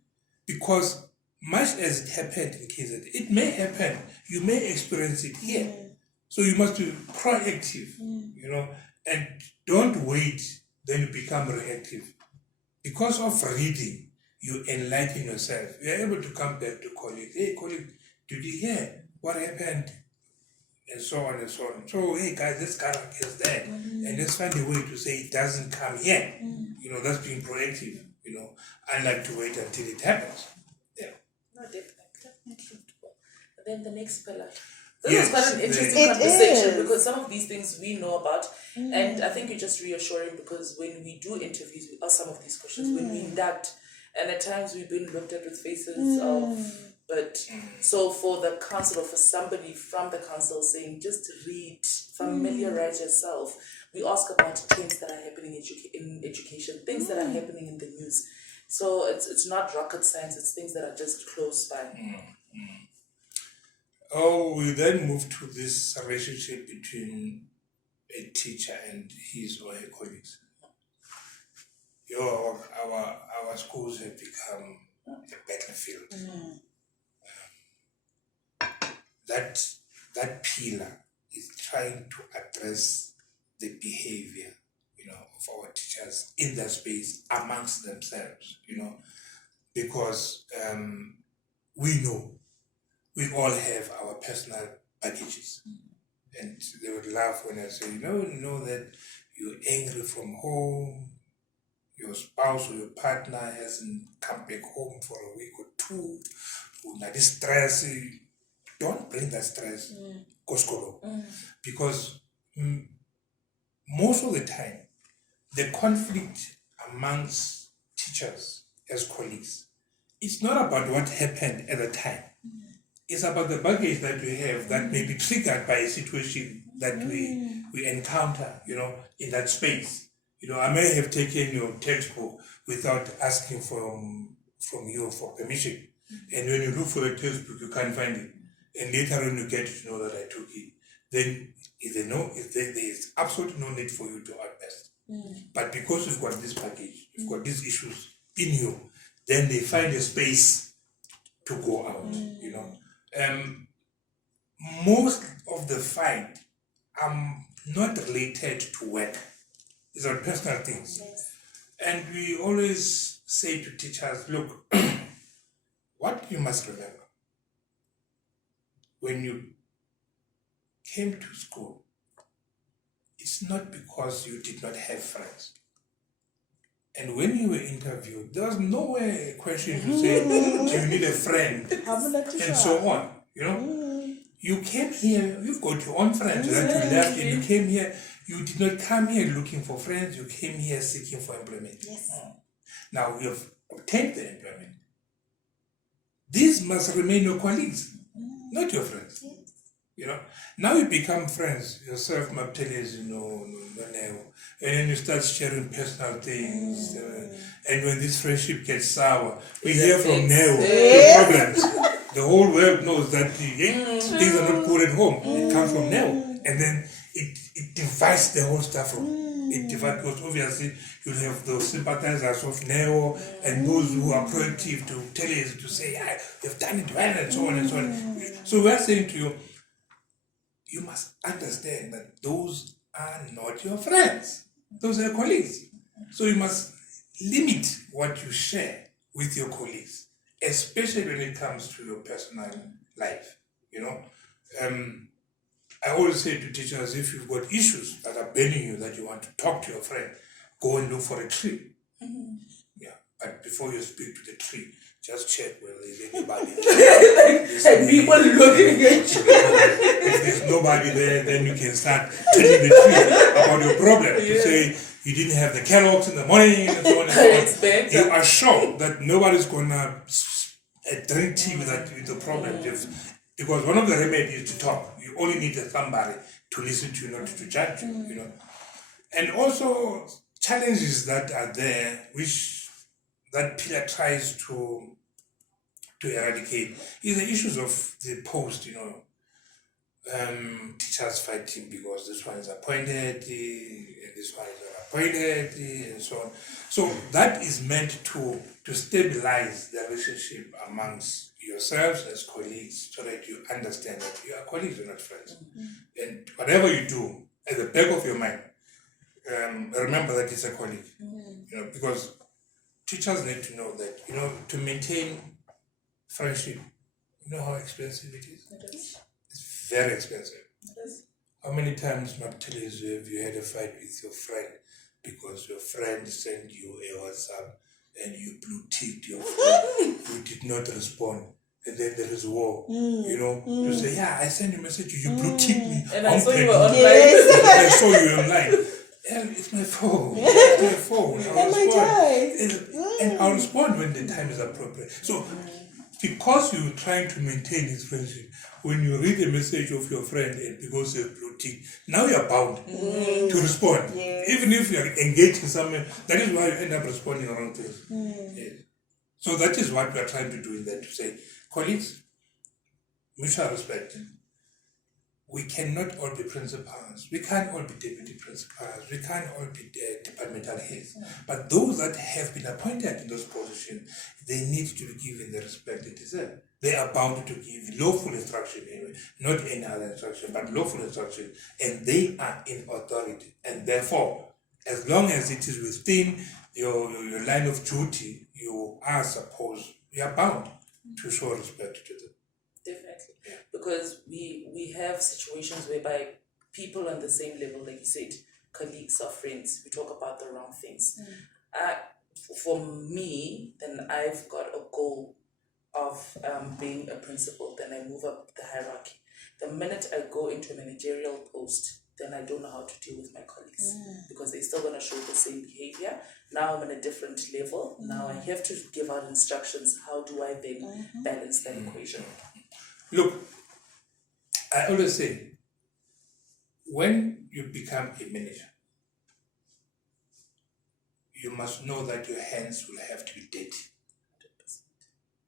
because much as it happened in KZ, it may happen, you may experience it here. So you must be proactive, and don't wait, then you become reactive. Because of reading, you enlighten yourself. You're able to come back to colleagues. Hey, colleague, did you hear what happened? And so on and so on. So, hey guys, this current is there. And let's find a way to say it doesn't come here. That's being proactive, unlike to wait until it happens. Yeah. No, definitely. And then the next pillar. This Yes, is quite an interesting It conversation is. because some of these things we know about, and I think you're just reassuring because when we do interviews, we ask some of these questions, when we induct, and at times we've been looked at with faces of, but so for the council or for somebody from the council saying, just read, familiarize yourself. We ask about things that are happening in education, things that are happening in the news. So it's not rocket science, it's things that are just close by. We then move to this relationship between a teacher and his or her colleagues. Our schools have become a battlefield. That pillar is trying to address the behavior, of our teachers in that space amongst themselves, because we know we all have our personal baggages. And they would laugh when I say, you know that you're angry from home, your spouse or your partner hasn't come back home for a week or two, this stress. Don't bring that stress, Koskolo. Because most of the time, the conflict amongst teachers as colleagues, it's not about what happened at the time. It's about the baggage that we have that may be triggered by a situation that we encounter, in that space. I may have taken your textbook without asking from you for permission. And when you look for the textbook, you can't find it. And later on you get to know that I took it. Then there is absolutely no need for you to outburst. But because you've got this package, you've got these issues in you, then they find a space to go out, Most of the fight are not related to work. These are personal things. Yes. And we always say to teachers, look, what you must remember, when you came to school, it's not because you did not have friends. And when you were interviewed, there was nowhere a question to say, do you need a friend? And so on, You came here, you've got your own friends that you left, and you came here, you did not come here looking for friends, you came here seeking for employment. Yes. Now you have obtained the employment. These must remain your colleagues, not your friends. Yes. Now you become friends, yourself, Mpele, and then you start sharing personal things. And when this friendship gets sour, we hear from Neo the problems. The whole world knows that things are not good at home. It comes from Neo. And then it divides the whole staff room. It divides, because obviously you'll have those sympathizers of Neo and those who are proactive to tell you, to say, you've done it well, and so on and so on. So we're saying to you, you must understand that those are not your friends. Those are your colleagues. So you must limit what you share with your colleagues, especially when it comes to your personal life. I always say to teachers, if you've got issues that are burning you, that you want to talk to your friend, go and look for a tree. Yeah, but before you speak to the tree, just check whether there's anybody there. And people looking at you. If there's nobody there, then you can start telling the tree about your problem. To say you didn't have the Kellogg's in the morning and so on and so on. You are sure that nobody's gonna drink tea with the problem. Because one of the remedies is to talk. You only need somebody to listen to you, not to judge you. And also challenges that are there, which that pillar tries to eradicate, is the issues of the post, teachers fighting because this one is appointed, and this one is not appointed, and so on. So that is meant to stabilize the relationship amongst yourselves as colleagues, so that you understand that you are colleagues, you're not friends. And whatever you do, at the back of your mind, remember that it's a colleague. Because teachers need to know that, to maintain friendship, you know how expensive it is? It's very expensive. How many times, Mpele, have you had a fight with your friend because your friend sent you a WhatsApp and you blue-ticked your friend who did not respond? And then there is war, to say, yeah, I sent you a message, you blue-ticked me. And I saw you were online. I saw you online. It's my phone. It's my phone. I'll respond when the time is appropriate. So, because you're trying to maintain this friendship, when you read a message of your friend and because you're blue tick, now you're bound to respond. Yes. Even if you're engaged in something, that is why you end up responding around things. Yes. So that is what we are trying to do in that, to say, colleagues, mutual respect. We cannot all be principals. We can't all be deputy principals. We can't all be departmental heads. But those that have been appointed in those positions, they need to be given the respect they deserve. They are bound to give lawful instruction anyway, not any other instruction, but lawful instruction, and they are in authority. And therefore, as long as it is within your line of duty, you are bound to show respect to them. Definitely. Because we have situations whereby people on the same level, like you said, colleagues or friends, we talk about the wrong things. For me, then I've got a goal of being a principal, then I move up the hierarchy. The minute I go into a managerial post, then I don't know how to deal with my colleagues because they're still going to show the same behavior. Now I'm on a different level. Now I have to give out instructions. How do I then balance that equation? Look, I always say, when you become a manager, you must know that your hands will have to be dirty.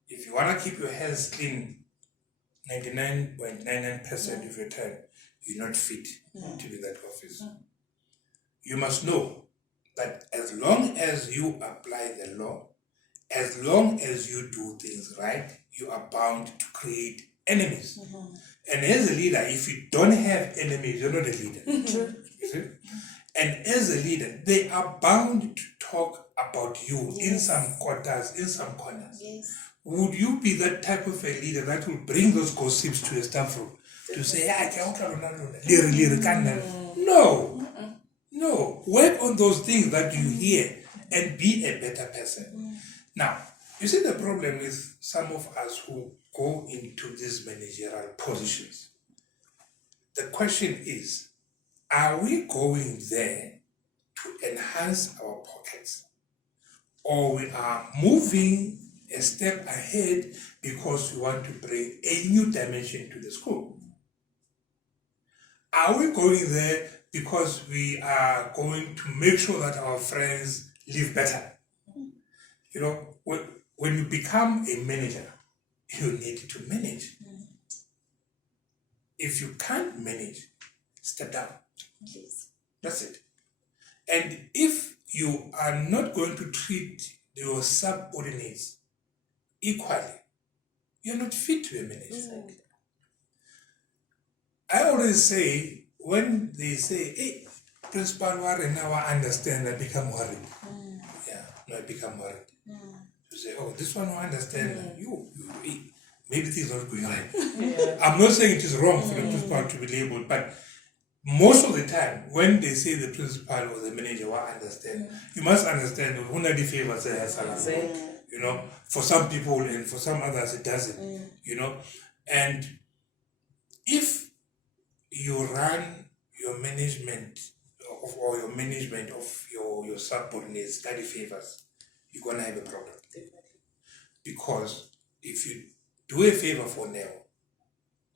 If you want to keep your hands clean 99.99% of your time, you're not fit to be that office. You must know that as long as you apply the law, as long as you do things right, you are bound to create enemies. And as a leader, if you don't have enemies, you're not a leader. You see? And as a leader, they are bound to talk about you in some quarters, in some corners. Would you be that type of a leader that will bring those gossips to a staff room to say, no. Work on those things that you hear and be a better person. Now, you see the problem with some of us who go into these managerial positions. The question is, are we going there to enhance our pockets? Or we are moving a step ahead because we want to bring a new dimension to the school? Are we going there because we are going to make sure that our friends live better? When you become a manager, you need to manage. If you can't manage, step down. That's it. And if you are not going to treat your subordinates equally, you're not fit to be a manager. I always say, when they say, hey, Principal Warren, now I understand, I become worried. I become worried. You say, oh, this one I understand. You, maybe things are not going right. I'm not saying it is wrong for the principal to be labeled, but most of the time, when they say the principal or the manager, I understand, you must understand, for some people and for some others it doesn't, and if you run your management or your management of your subordinates study favors, you're going to have a problem. Because if you do a favor for Neo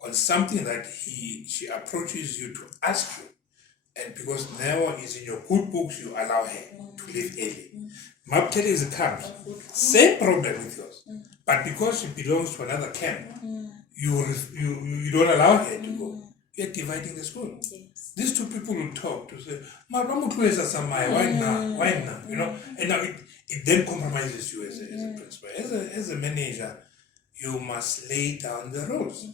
on something that she approaches you to ask you, and because Neo is in your good books, you allow her to leave early. Buthelezi comes, same problem with yours, but because she belongs to another camp, you don't allow her to go. we are dividing the school. Yes. These two people will talk to say, why now? You know, and now it then compromises you as a principal. As a manager, you must lay down the rules.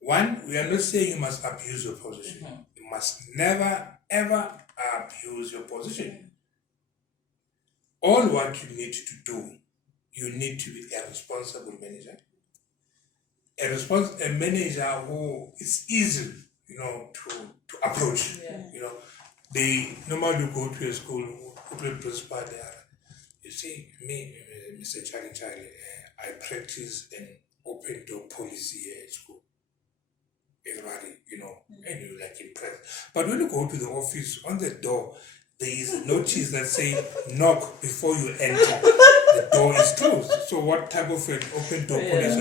One, we are not saying you must abuse your position. You must never, ever abuse your position. All what you need to do, you need to be a responsible manager. A manager who is easy, you know, to approach. You know, they normally go to a school who play principal there. You see, me, Mr. Ntshalintshali, I practice an open door policy here at school. Everybody, you know, and you like impressed. But when you go to the office, on the door, there is a notice that say knock before you enter. The door is closed. So what type of an open door policy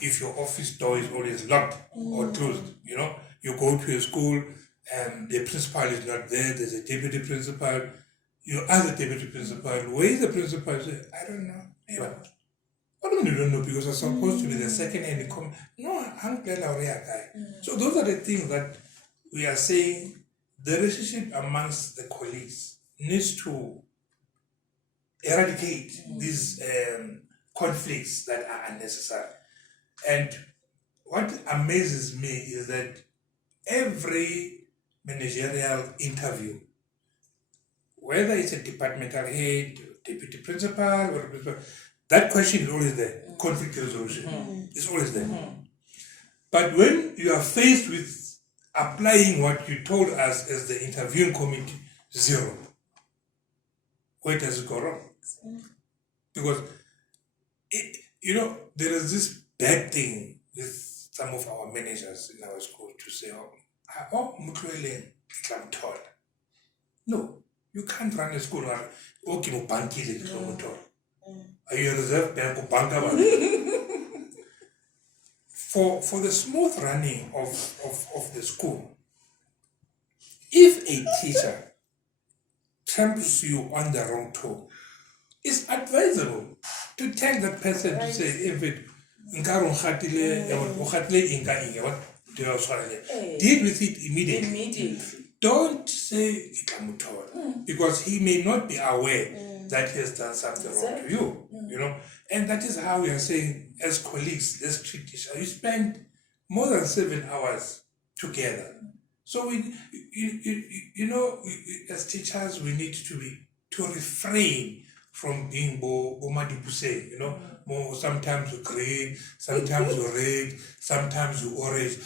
if your office door is always locked or closed, you know? You go to a school and the principal is not there, there's a deputy principal, you ask the deputy principal, where is the principal? You say, I don't know. Hey, what do you mean you don't know? Because I'm supposed to be the second and you come. No, I'm glad I'm a guy. So those are the things that we are saying. The relationship amongst the colleagues needs to eradicate these conflicts that are unnecessary. And what amazes me is that every managerial interview, whether it's a departmental head, deputy principal, or principal, that question is always there. Conflict resolution is always there. But when you are faced with applying what you told us as the interviewing committee, 0, where does it go wrong? Because, there is this bad thing with some of our managers in our school to say, no, you can't run a school. Are you a reserve bank bank? For the smooth running of the school, if a teacher tramples you on the wrong toe, it's advisable to tell that person to say, if it deal with it immediately. Don't say because he may not be aware that he has done something wrong to you, you know. And that is how we are saying, as colleagues, let's treat each other. We spend more than 7 hours together. So we, as teachers, we need to refrain from being bomadipuse, you know. More sometimes you green, sometimes you red, sometimes you orange.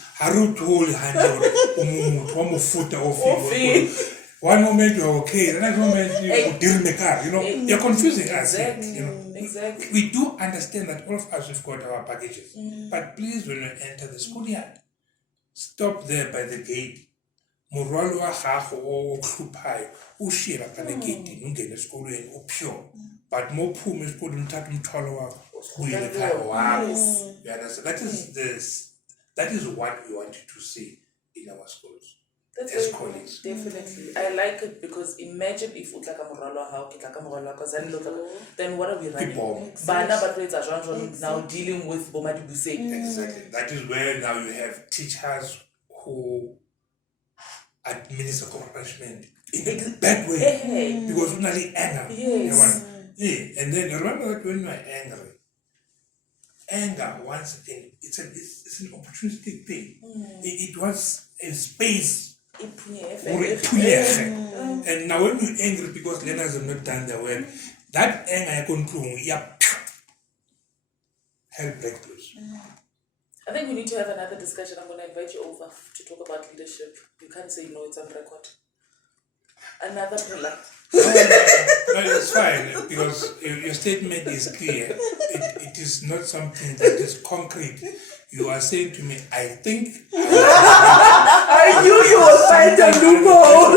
One moment you're okay, the next moment you deal in the car, you know. You're confusing us. Exactly. We do understand that all of us have got our packages. But please, when you enter the schoolyard, stop there by the gate. Moralo wa gago o hluphayo o shira ka le gate ngene esikolweni upure, but mo phume esikolweni uthatha umthwalo wakho uyele ekhaya wakho. You understand? That is what we want to see in our schools. That's as very colleagues. Cool. Definitely. I like it because imagine if it's like a moralo how then what are we running? People. Now dealing with Bomadibuse. Exactly. That is where now you have teachers who administer punishment in a bad way because only anger. Yes. And then remember that when you are angry, anger once it's an opportunistic thing. It was a space. And now when you're angry because learners have not done their work, that anger help break loose. I think we need to have another discussion. I'm going to invite you over to talk about leadership. You can't say no, it's on record. Another pillar. No, it's fine because your statement is clear. It is not something that is concrete. You are saying to me, I think. I knew you would find a loophole.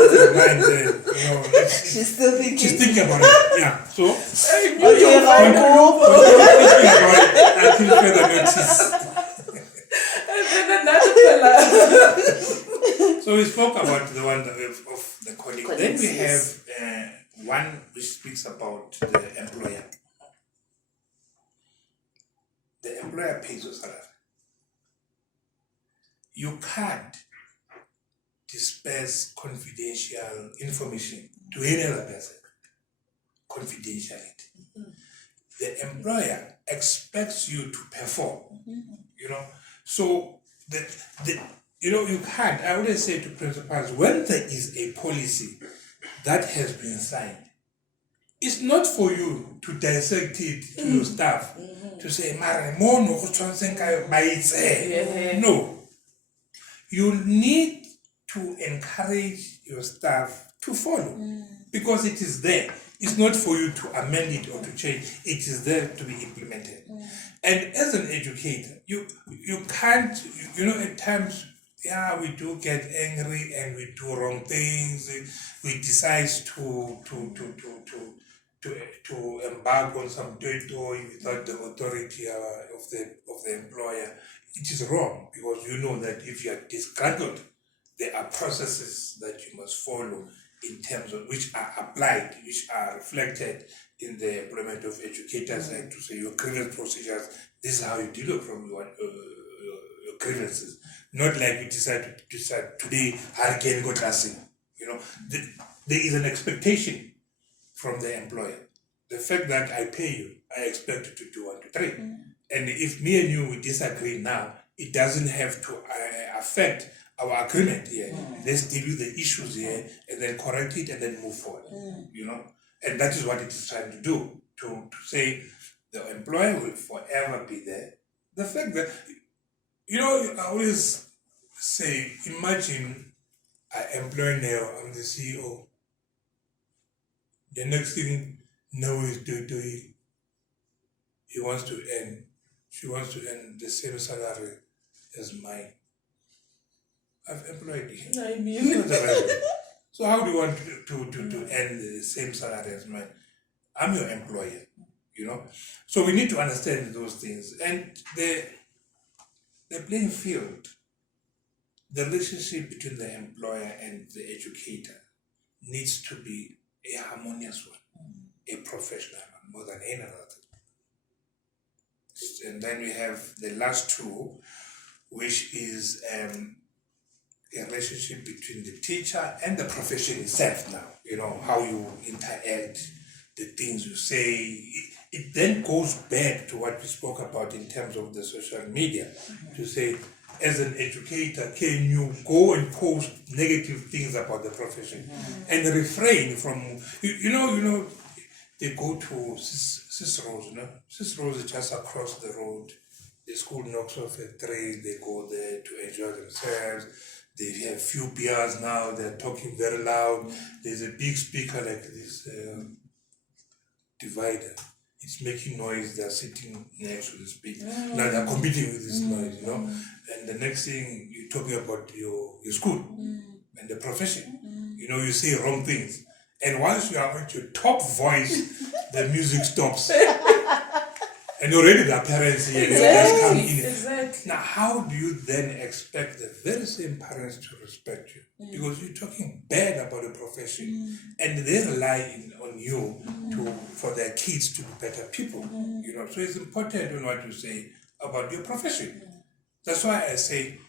She's still thinking. She's thinking about it. Yeah. So I knew you would find a loophole. I feel further notice. And then another pillar. So we spoke about the one of the colleague. Then we have one which speaks about the employer. The employer pays your salary. you can't disperse confidential information to any other person. Confidentiality. The employer expects you to perform, So you can't. I always say to principals, when there is a policy that has been signed, it's not for you to dissect it to your staff to say, no. You need to encourage your staff to follow because it is there. It's not for you to amend it or to change. It is there to be implemented. And as an educator, you can't, at times, we do get angry and we do wrong things. We decide to embark on some territory without the authority of the employer. It is wrong because you know that if you are disgruntled, there are processes that you must follow in terms of which are applied, which are reflected in the Employment of Educators Act to say your grievance procedures. This is how you deal with your grievances. Not like you decide today, hurricane go classing. There is an expectation from the employer. The fact that I pay you, I expect you to do 1, 2, 3. And if me and you we disagree now, it doesn't have to affect our agreement here. Let's deal with the issues here and then correct it and then move forward. And that is what it is trying to do, to say the employer will forever be there. The fact that, I always say, imagine I employ Neo, I'm the CEO. The next thing Neo is doing, she wants to earn the same salary as mine. I've employed him. I mean. So how do you want to earn the same salary as mine? I'm your employer, So we need to understand those things. And the playing field, the relationship between the employer and the educator needs to be a harmonious one, a professional one, more than any other thing. And then we have the last two, which is a relationship between the teacher and the profession itself now, how you interact, the things you say. It then goes back to what we spoke about in terms of the social media, to say, as an educator, can you go and post negative things about the profession and refrain from, they go to Cicero's, Cicero's is just across the road. The school knocks off at 3, they go there to enjoy themselves. They have few beers now, they're talking very loud. There's a big speaker like this divider. It's making noise, they're sitting next to the speaker. Now they're competing with this noise, And the next thing, you're talking about your school and the profession. You say wrong things. And once you are at your top voice, the music stops. And already the parents here just come in. Exactly. Now, how do you then expect the very same parents to respect you? Because you're talking bad about the profession, and they rely on you for their kids to be better people. So it's important on what you say about your profession. That's why I say,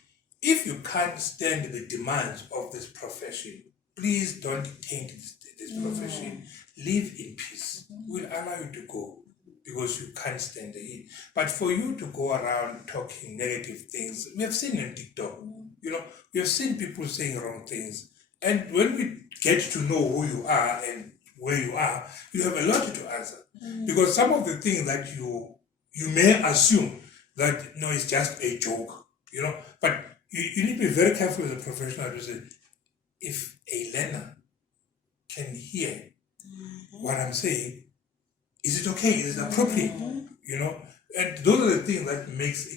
if you can't stand the demands of this profession, please don't taint this profession. Live in peace. We'll allow you to go, because you can't stand the heat. But for you to go around talking negative things, we have seen in TikTok, we have seen people saying wrong things. And when we get to know who you are and where you are, you have a lot to answer. Because some of the things that you may assume that, no, it's just a joke, but you need to be very careful as a professional to say, if a learner can hear what I'm saying, is it okay? Is it appropriate? And those are the things that makes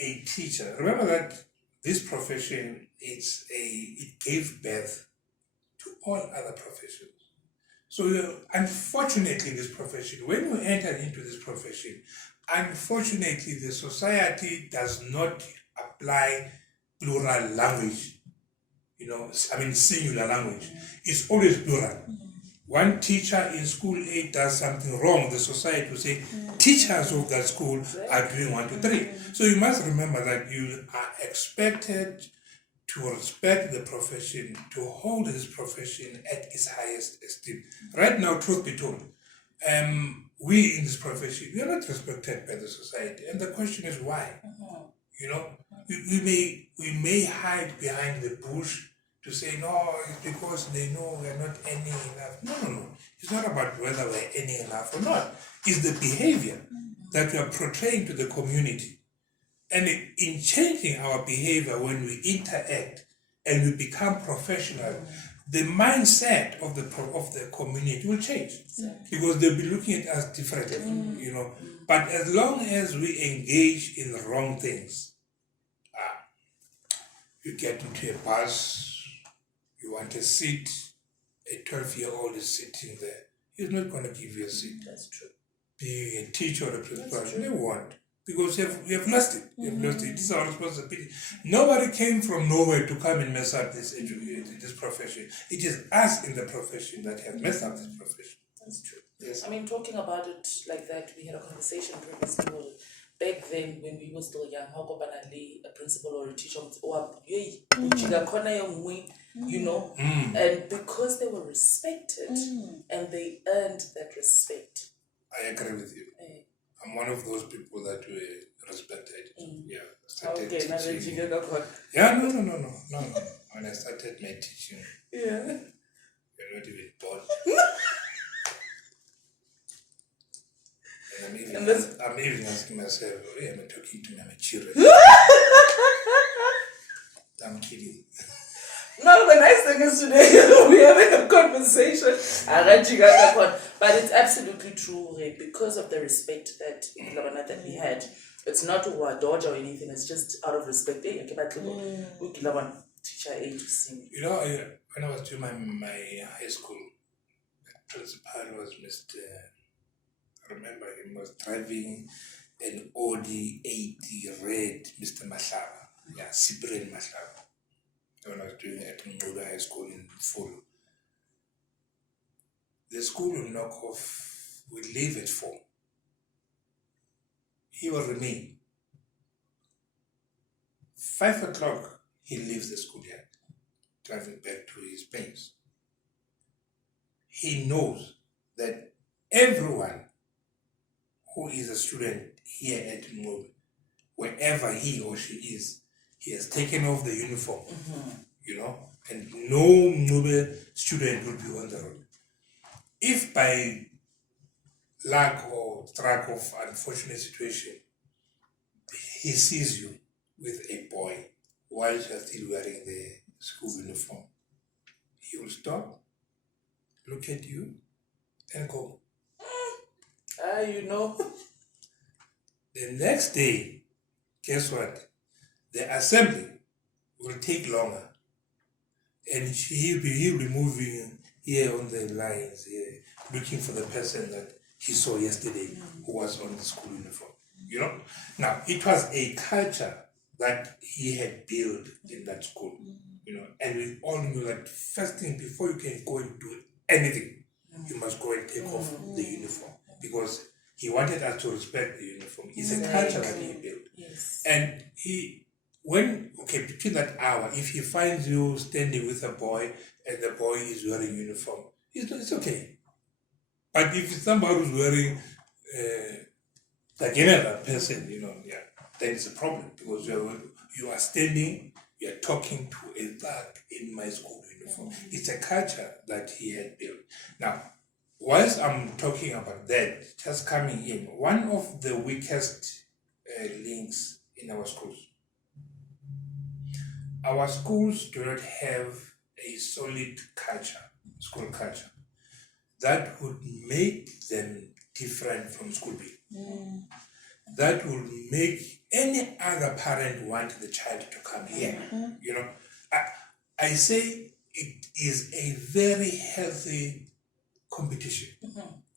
a teacher. Remember that this profession, it gave birth to all other professions. So unfortunately, this profession, when you enter into this profession, unfortunately, the society does not apply plural language, singular language. It's always plural. one teacher in school A does something wrong, the society will say, teachers of that school are doing 1, 2, 3. So you must remember that you are expected to respect the profession, to hold this profession at its highest esteem. Right now, truth be told, we in this profession, we are not respected by the society. And the question is why? You know, we may hide behind the bush to say, no, it's because they know we're not earning enough. No. It's not about whether we're earning enough or not. It's the behavior that we are portraying to the community. And in changing our behavior when we interact and we become professional, the mindset of the community will change. Because they'll be looking at us differently, you know. But as long as we engage in the wrong things, you get into a bus, you want a seat, a 12-year-old is sitting there. He's not going to give you a seat. That's true. Being a teacher or a principal, they won't. Because we have lost it. We have lost it. This is our responsibility. Nobody came from nowhere to come and mess up this profession. It is us in the profession that have messed up this profession. That's true. Yes. I mean, talking about it like that, we had a conversation previously. Back then, when we were still young, how a principal or a teacher you know, and because they were respected and they earned that respect. I agree with you. I'm one of those people that were respected. Yeah. Okay, now that you get up. Yeah, no. When I started my teaching, yeah, you're not even born. And I'm even asking myself, why am I talking to my children? I'm kidding. No, the nice thing is today we're having a conversation. But it's absolutely true, because of the respect that we had. It's not to dodge or anything, it's just out of respect. Teacher A to see. You know, when I was doing my high school, the principal was Mr. I remember he was driving an Audi 80 red, Mr. Mahlaba. Yeah, Cyprian Mahlaba. When I was doing it at Mpele High School in Full. The school will knock off, will leave at 4. He will remain. 5 o'clock, he leaves the schoolyard, driving back to his base. He knows that everyone who is a student here at Mpele, wherever he or she is, he has taken off the uniform, you know, and no Mpele student will be on the road. If by lack or track of unfortunate situation, he sees you with a boy while you are still wearing the school uniform, he will stop, look at you, and go. You know. The next day, guess what? The assembly will take longer, and he'll be moving here on the lines, here, looking for the person that he saw yesterday who was on the school uniform. You know? Now, it was a culture that he had built in that school, you know, and we all knew that first thing, before you can go and do anything, you must go and take off the uniform, because he wanted us to respect the uniform. It's a culture that he built. Yes. And between that hour, if he finds you standing with a boy and the boy is wearing uniform, it's okay. But if it's somebody who's wearing like any other person, you know, then it's a problem, because you are standing, you are talking to a thug in my school uniform. It's a culture that he had built. Now, whilst I'm talking about that, just coming in, one of the weakest links in our schools do not have a solid culture, school culture, that would make them different from school B. That would make any other parent want the child to come here. You know, I say it is a very healthy competition.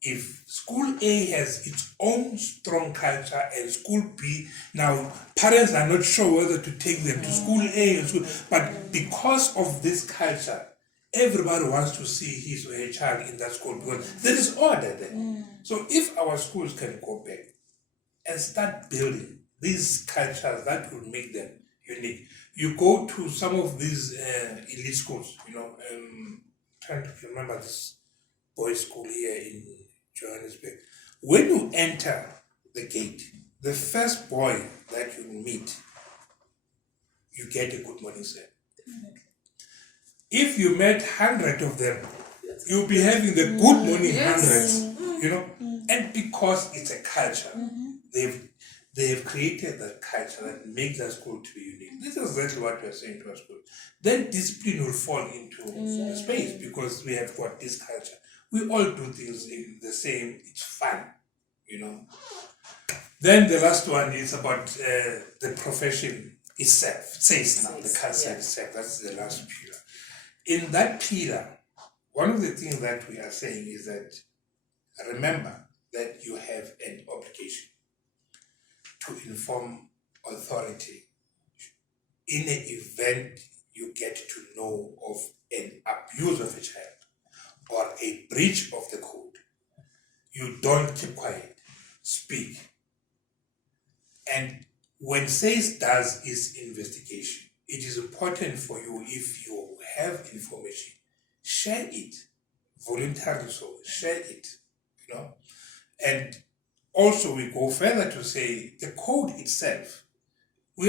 If school A has its own strong culture and school B, now parents are not sure whether to take them to school A or school, but because of this culture everybody wants to see his or her child in that school because there is order there. So if our schools can go back and start building these cultures that will make them unique. You go to some of these elite schools, trying to remember this boys' school here in Johannesburg. When you enter the gate, the first boy that you meet, you get a good morning, sir. If you met 100 of them, you'll be having the good morning hundreds, and because it's a culture, they've created that culture that makes that school to be unique. This is exactly what we are saying to our school. Then discipline will fall into space because we have got this culture. We all do things in the same, it's fun, Then the last one is about the profession itself, SACE now, the culture itself, that's the last pillar. In that pillar, one of the things that we are saying is that remember that you have an obligation to inform authority in an event you get to know of an abuse of a child or a breach of the code. You don't keep quiet, speak. And when SACE does its investigation, it is important for you, if you have information, share it, voluntarily so, share it, And also we go further to say the code itself, we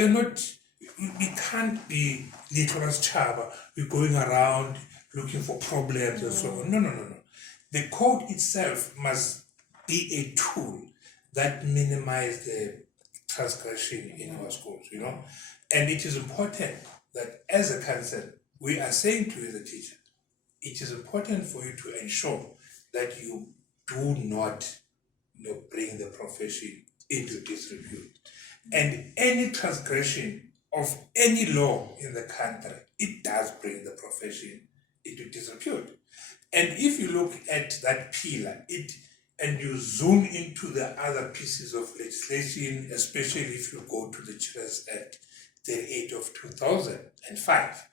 can't be Nicholas Chaba, we're going around looking for problems and so on. No. The code itself must be a tool that minimizes the transgression in our schools, And it is important that as a council, we are saying to you, the teacher, it is important for you to ensure that you do not bring the profession into disrepute. And any transgression of any law in the country, it does bring the profession into disrepute. And if you look at that pillar, and you zoom into the other pieces of legislation, especially if you go to the Children's Act 38 of 2005,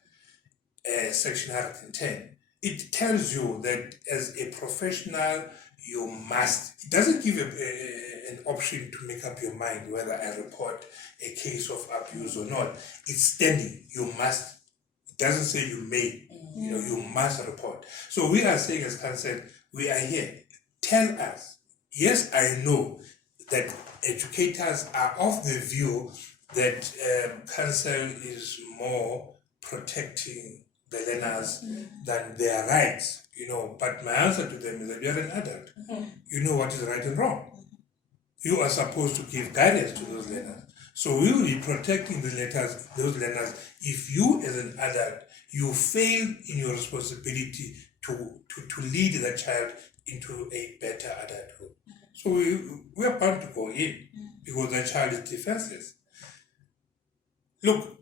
Section 110, it tells you that as a professional, you must, it doesn't give an option to make up your mind whether I report a case of abuse or not. It's standing, you must. It doesn't say you may, you must report. So we are saying as council, we are here. Tell us. Yes, I know that educators are of the view that council is more protecting the learners than their rights, but my answer to them is that you're an adult. You know what is right and wrong. You are supposed to give guidance to those learners. So we will be protecting those learners. If you as an adult, you fail in your responsibility to lead the child into a better adulthood. So we are bound to go in because the child is defenseless. Look,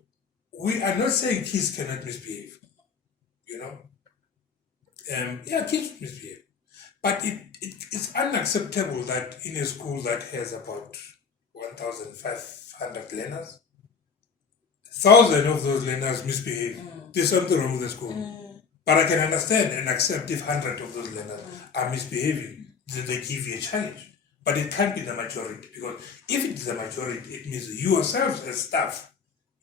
we are not saying kids cannot misbehave, kids misbehave. But it's unacceptable that in a school that has about 1,500 learners, 1,000 of those learners misbehave. There's something wrong with the school. But I can understand and accept if 100 of those learners are misbehaving, then they give you a challenge. But it can't be the majority, because if it is the majority, it means you yourselves as staff,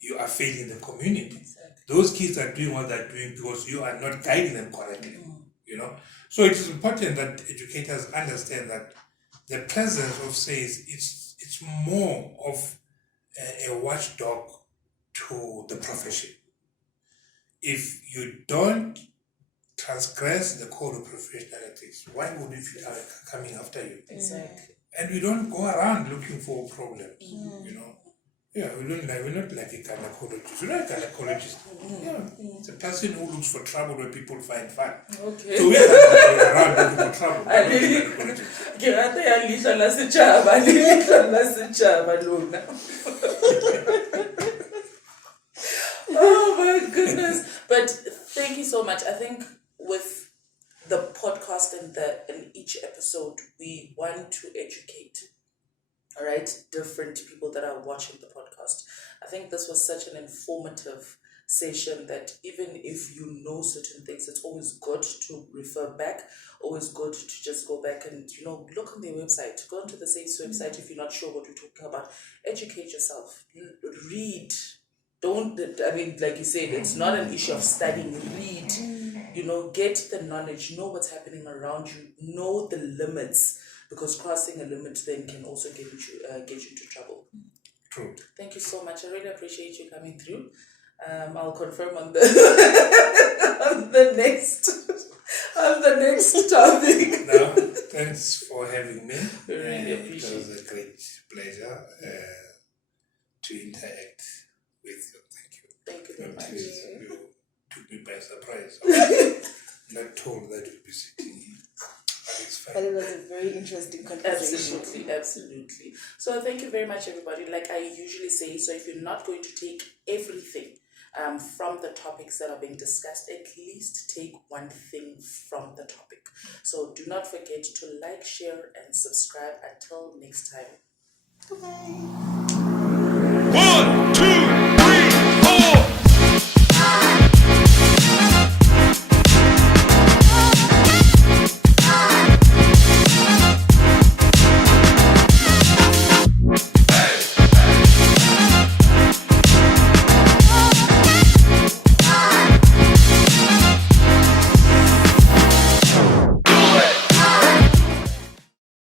you are failing the community. Exactly. Those kids are doing what they're doing because you are not guiding them correctly. So it is important that educators understand that the presence of SACE, it's more of a watchdog to the profession. If you don't transgress the code of professional ethics, why would we feel coming after you? Exactly. And we don't go around looking for problems, Yeah, we're not like a gynecologist. We're not a gynecologist. It's a person who looks for trouble where people find fun. Okay. So we're not going around looking for trouble. Oh my goodness. But thank you so much. I think with the podcast and each episode, we want to educate, all right, different people that are watching the podcast. I think this was such an informative session that even if you know certain things, it's always good to refer back, always good to just go back and, look on their website, go onto the SACE website if you're not sure what we're talking about, educate yourself, read. Don't, like you said, it's not an issue of studying, read, get the knowledge, know what's happening around you, know the limits, because crossing a limit then can also get you into trouble. True. Thank you so much. I really appreciate you coming through. I'll confirm on the on the next topic. Now, thanks for having me. Really appreciate it. It was a great pleasure to interact with you. Thank you. Thank you very much. You took me by surprise. I was not told that you'd be sitting here. But it was a very interesting conversation. Absolutely. So thank you very much, everybody. Like I usually say, so if you're not going to take everything from the topics that are being discussed, at least take one thing from the topic. So do not forget to like, share, and subscribe. Until next time. Bye. 1,